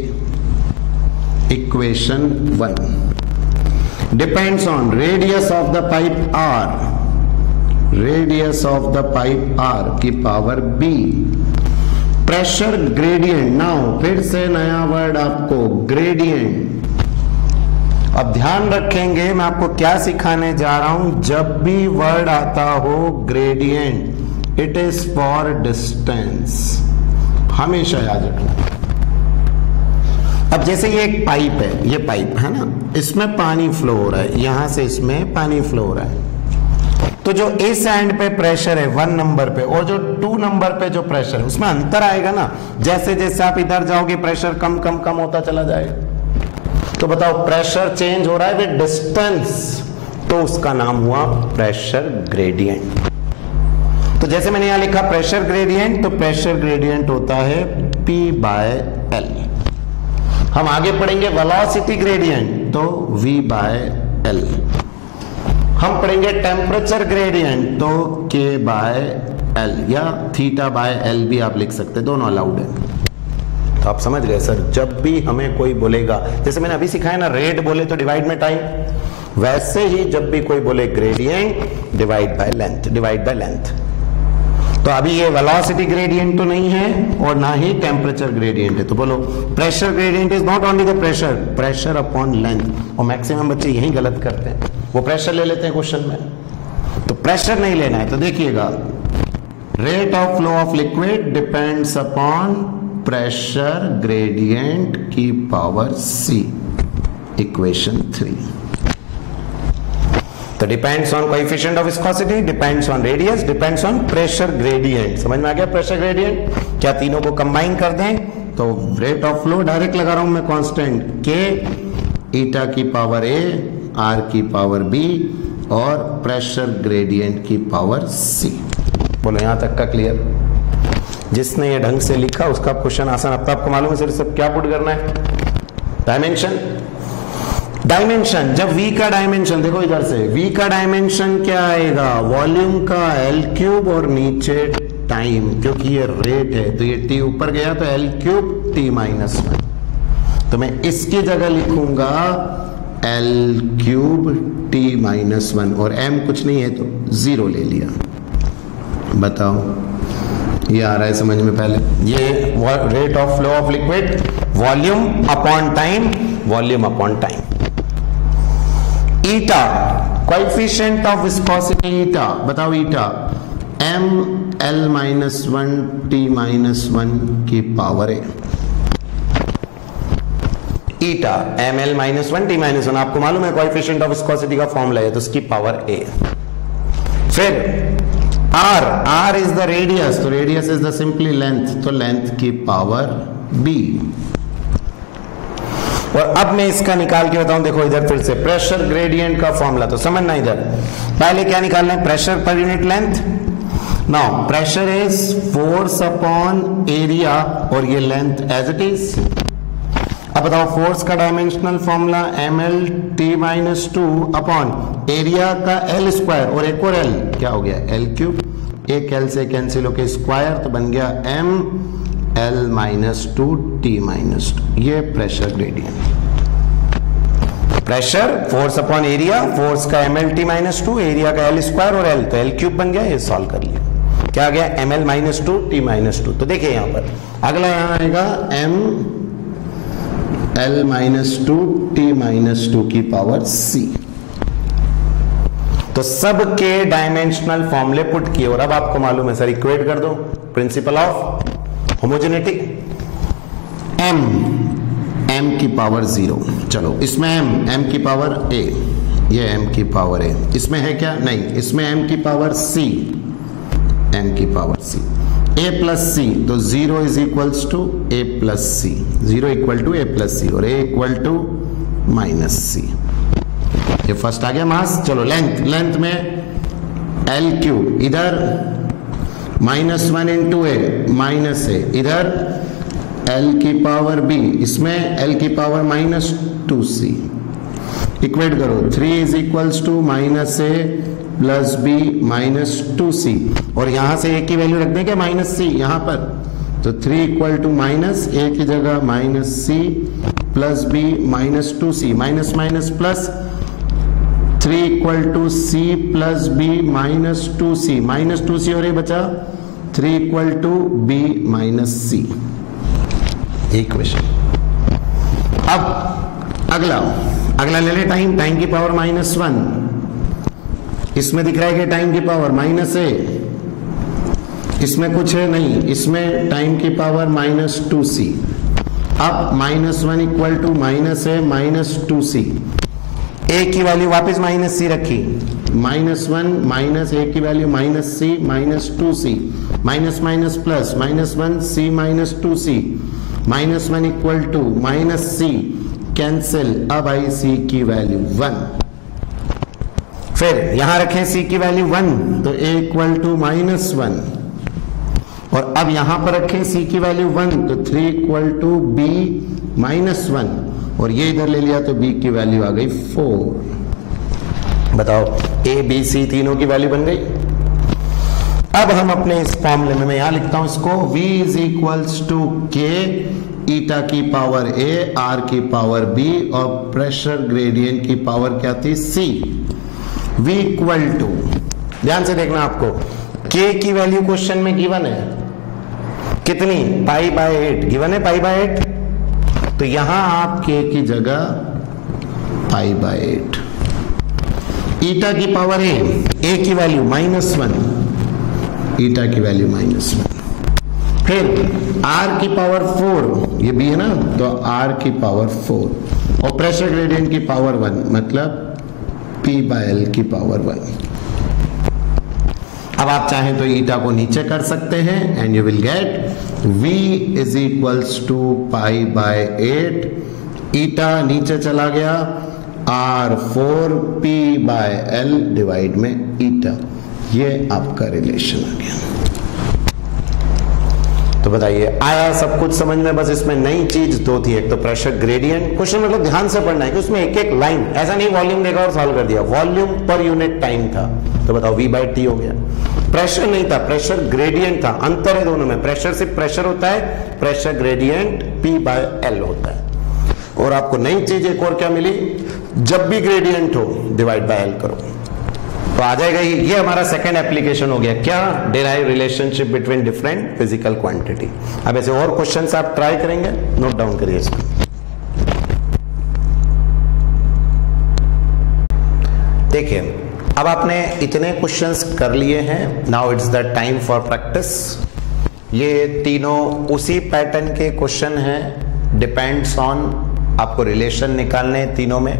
Equation 1 depends on radius of the pipe r, radius of the pipe r की power b, pressure gradient. Now फिर से नया word आपको, ग्रेडियंट। अब ध्यान रखेंगे मैं आपको क्या सिखाने जा रहा हूं, जब भी वर्ड आता हो gradient, it is for distance, हमेशा याद रखना। अब जैसे ये एक पाइप है, ये पाइप है ना, इसमें पानी फ्लो हो रहा है, यहां से इसमें पानी फ्लो हो रहा है। तो जो इस एंड पे प्रेशर है 1 नंबर पे, और जो 2 नंबर पे जो प्रेशर है, उसमें अंतर आएगा ना। जैसे जैसे आप इधर जाओगे प्रेशर कम कम कम होता चला जाएगा। तो बताओ, प्रेशर चेंज हो रहा है विद डिस्टेंस, तो उसका नाम हुआ प्रेशर ग्रेडियंट। तो जैसे मैंने यहां लिखा प्रेशर ग्रेडियंट, तो प्रेशर ग्रेडियंट होता है P/L। हम आगे पढ़ेंगे वेलोसिटी ग्रेडियंट, तो V/L। हम पढ़ेंगे टेम्परेचर ग्रेडियंट, तो K/L या θ/L भी आप लिख सकते हैं, दोनों अलाउड है। तो आप समझ गए सर, जब भी हमें कोई बोलेगा, जैसे मैंने अभी सिखाया ना, रेट बोले तो डिवाइड में टाइम, वैसे ही जब भी कोई बोले ग्रेडियंट, डिवाइड बाय लेंथ। तो अभी ये वेलोसिटी ग्रेडियंट तो नहीं है और ना ही टेम्परेचर ग्रेडियंट है। तो बोलो, pressure gradient is not only the pressure upon length. और मैक्सिमम बच्चे यही गलत करते हैं, वो प्रेशर ले लेते हैं क्वेश्चन में, तो प्रेशर नहीं लेना है। तो देखिएगा, rate of flow of liquid depends upon pressure gradient की पावर c, इक्वेशन 3। तो depends on coefficient of viscosity, depends on radius, depends on pressure gradient. समझ में आ गया प्रेशर ग्रेडियंट? क्या तीनों को कंबाइन कर दें तो रेट ऑफ फ्लो डायरेक्ट लगा रहा हूं मैं कांस्टेंट के ईटा की पावर ए आर की पावर बी और प्रेशर ग्रेडियंट की पावर सी। बोलो यहां तक का क्लियर? जिसने ये ढंग से लिखा उसका क्वेश्चन आसान। अब तो आपको मालूम है सिर्फ सब क्या पुट करना है, डायमेंशन। डायमेंशन जब v का डायमेंशन देखो इधर से, v का डायमेंशन क्या आएगा, वॉल्यूम का l क्यूब और नीचे टाइम, क्योंकि ये रेट है तो ये t ऊपर गया तो l क्यूब t माइनस 1। तो मैं इसकी जगह लिखूंगा l क्यूब t माइनस 1 और m कुछ नहीं है तो 0 ले लिया। बताओ ये आ रहा है समझ में? पहले ये rate of flow of liquid, volume upon time, volume upon time. Eta coefficient of viscosity ईटा, बताओ ईटा m l minus 1 t minus 1 की पावर है। ईटा m l minus 1 t minus 1 आपको मालूम है कोएफिशिएंट ऑफ विस्कोसिटी का फॉर्मूला है तो उसकी पावर a। फिर r इज द रेडियस, तो radius is the simply length, तो लेंथ की पावर b। और अब मैं इसका निकाल के बताऊं, देखो इधर फिर से प्रेशर ग्रेडियंट का फॉर्मूला, तो समझना इधर पहले क्या निकालना है, प्रेशर पर unit length. Now pressure is force upon area और ये लेंथ एज इट इज। अब बताओ फोर्स का dimensional formula ml t minus 2 upon area का l स्क्वायर और एक और l क्या हो गया l क्यूब, एक l से कैंसिल होके स्क्वायर तो बन गया m l minus 2 t minus 2। ये pressure gradient, pressure force upon area, force का ml t माइनस 2, एरिया का l स्क्वायर और l तो l क्यूब बन गया। ये सॉल्व कर लिया, क्या आ गया ml माइनस 2 t माइनस 2। तो देखिए यहां पर अगला यहां आएगा m l minus 2 t minus 2 की पावर c। तो सबके डायमेंशनल फॉर्मूले पुट किए और अब आपको मालूम है सर इक्वेट कर दो, प्रिंसिपल ऑफ होमोजेनिटी। m की पावर 0, चलो इसमें m की पावर a, ये m की पावर a, इसमें है क्या नहीं, इसमें m की पावर c, m की power c, a plus C, तो 0 is equals to a plus C, 0 equal to a plus C और a equal to minus C. ये फर्स्ट आ गया मास। चलो लेंथ में l क्यूब, इधर minus 1 into A minus A, इधर l की पावर b, इसमें l की पावर माइनस 2c। इक्वेट करो, 3 is equals to minus A plus B minus 2c और यहां से a की वैल्यू रख दें क्या माइनस c यहां पर, तो 3 इक्वल टू माइनस a की जगह minus c plus b minus 2c, minus minus plus, 3 equal to c plus b minus 2c, minus 2c और ये बचा 3 equal to b minus c। Equation. अब अगला ले ले टाइम की पावर माइनस 1, इसमें दिख रहा है कि टाइम की पावर माइनस ए, इसमें कुछ है नहीं, इसमें टाइम की पावर माइनस 2c। अब minus 1 equal to minus A minus 2c, A की वैल्यू वापस माइनस सी रखी, माइनस 1 माइनस ए की value minus C minus 2c, minus minus plus, minus 1 c minus 2c, minus 1 equal to minus C, cancel, अब आई c की value 1। फिर यहां रखें c की वैल्यू 1 तो a इक्वल टू माइनस 1 और अब यहां पर रखें c की वैल्यू 1 तो 3 इक्वल टू b माइनस 1 और ये इधर ले लिया तो b की वैल्यू आ गई 4। बताओ a b c तीनों की वैल्यू बन गई। अब हम अपने इस फॉर्मूले में मैं यहां लिखता हूं इसको, v is equals to k eta की पावर a r की पावर b और प्रेशर ग्रेडियंट की पावर क्या थी c। v इक्वल टू, ध्यान से देखना आपको, k की वैल्यू क्वेश्चन में गिवन है कितनी, पाई बाय 8 गिवन है, पाई बाय 8, तो यहां आप k की जगह पाई बाय 8, ईटा की पावर a की वैल्यू माइनस 1, ईटा की वैल्यू माइनस 1, फिर r की पावर 4, ये b है ना, तो r की पावर 4 और प्रेशर ग्रेडियंट की पावर 1 मतलब P by L की पावर 1। अब आप चाहें तो ईटा को नीचे कर सकते हैं and you will get V is equals to pi by 8, eta नीचे चला गया, R4 P by L divide में ईटा। ये आपका रिलेशन आ गया। तो बताइए आया सब कुछ समझ में? बस इसमें नई चीज दो थी, एक तो प्रेशर ग्रेडियंट। क्वेश्चन मतलब ध्यान से पढ़ना है कि उसमें एक एक लाइन, ऐसा नहीं वॉल्यूम देखा और सॉल्व कर दिया, वॉल्यूम पर यूनिट टाइम था। तो बताओ V बाई T हो गया। प्रेशर नहीं था, प्रेशर ग्रेडियंट था। अंतर है दोनों में, प्रेशर सिर्फ प्रेशर होता है, pressure gradient P by L होता है। और आपको नई चीज एक और क्या मिली, जब भी ग्रेडियंट हो डिवाइड बाय L करो तो आ जाएगा। ये हमारा सेकंड एप्लीकेशन हो गया, क्या? Derive relationship between different physical quantity. अब ऐसे और क्वेश्चंस आप ट्राई करेंगे, नोट डाउन करिए इसको। देखिए अब आपने इतने क्वेश्चंस कर लिए हैं, now it's the time for practice. ये तीनों उसी पैटर्न के क्वेश्चन हैं, डिपेंड्स ऑन आपको रिलेशन निकालने तीनों में।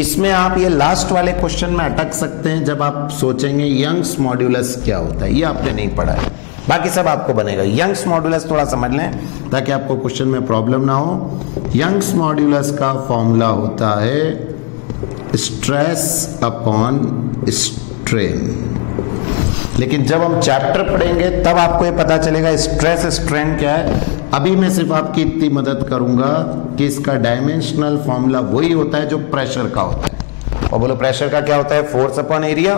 इसमें आप ये लास्ट वाले क्वेश्चन में अटक सकते हैं जब आप सोचेंगे यंग्स मॉड्यूलस क्या होता है। ये आपने नहीं पढ़ा है, बाकी सब आपको बनेगा। यंग्स मॉड्यूलस थोड़ा समझ लें ताकि आपको क्वेश्चन में प्रॉब्लम ना हो। यंग्स मॉड्यूलस का फॉर्मूला होता है स्ट्रेस अपॉन स्ट्रेन। लेकिन जब हम चैप्टर पढ़ेंगे तब आपको ये पता चलेगा स्ट्रेस स्ट्रेन क्या है। अभी मैं सिर्फ आपकी इतनी मदद करूंगा कि इसका डायमेंशनल फॉर्मूला वही होता है जो प्रेशर का होता है। और बोलो प्रेशर का क्या होता है? Force upon area.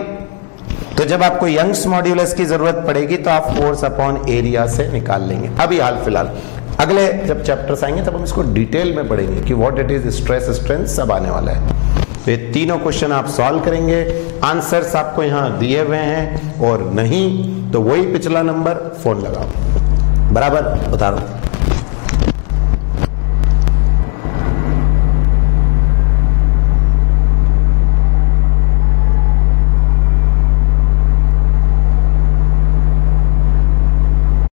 तो जब आपको यंग्स मॉड्यूलस की जरूरत पड़ेगी तो आप फोर्स अपॉन एरिया से निकाल लेंगे। अभी हाल फिलहाल अगले जब चैप्टर्स आएंगे तब हम इसको डिटेल में पढ़ेंगे कि what it is, stress strain सब आने वाला है। तो ये तीनों क्वेश्चन आप सॉल्व करेंगे, आंसर्स आपको यहां दिए हुए हैं, और नहीं तो वही पिछला नंबर फोन लगाओ। बराबर? उतारो।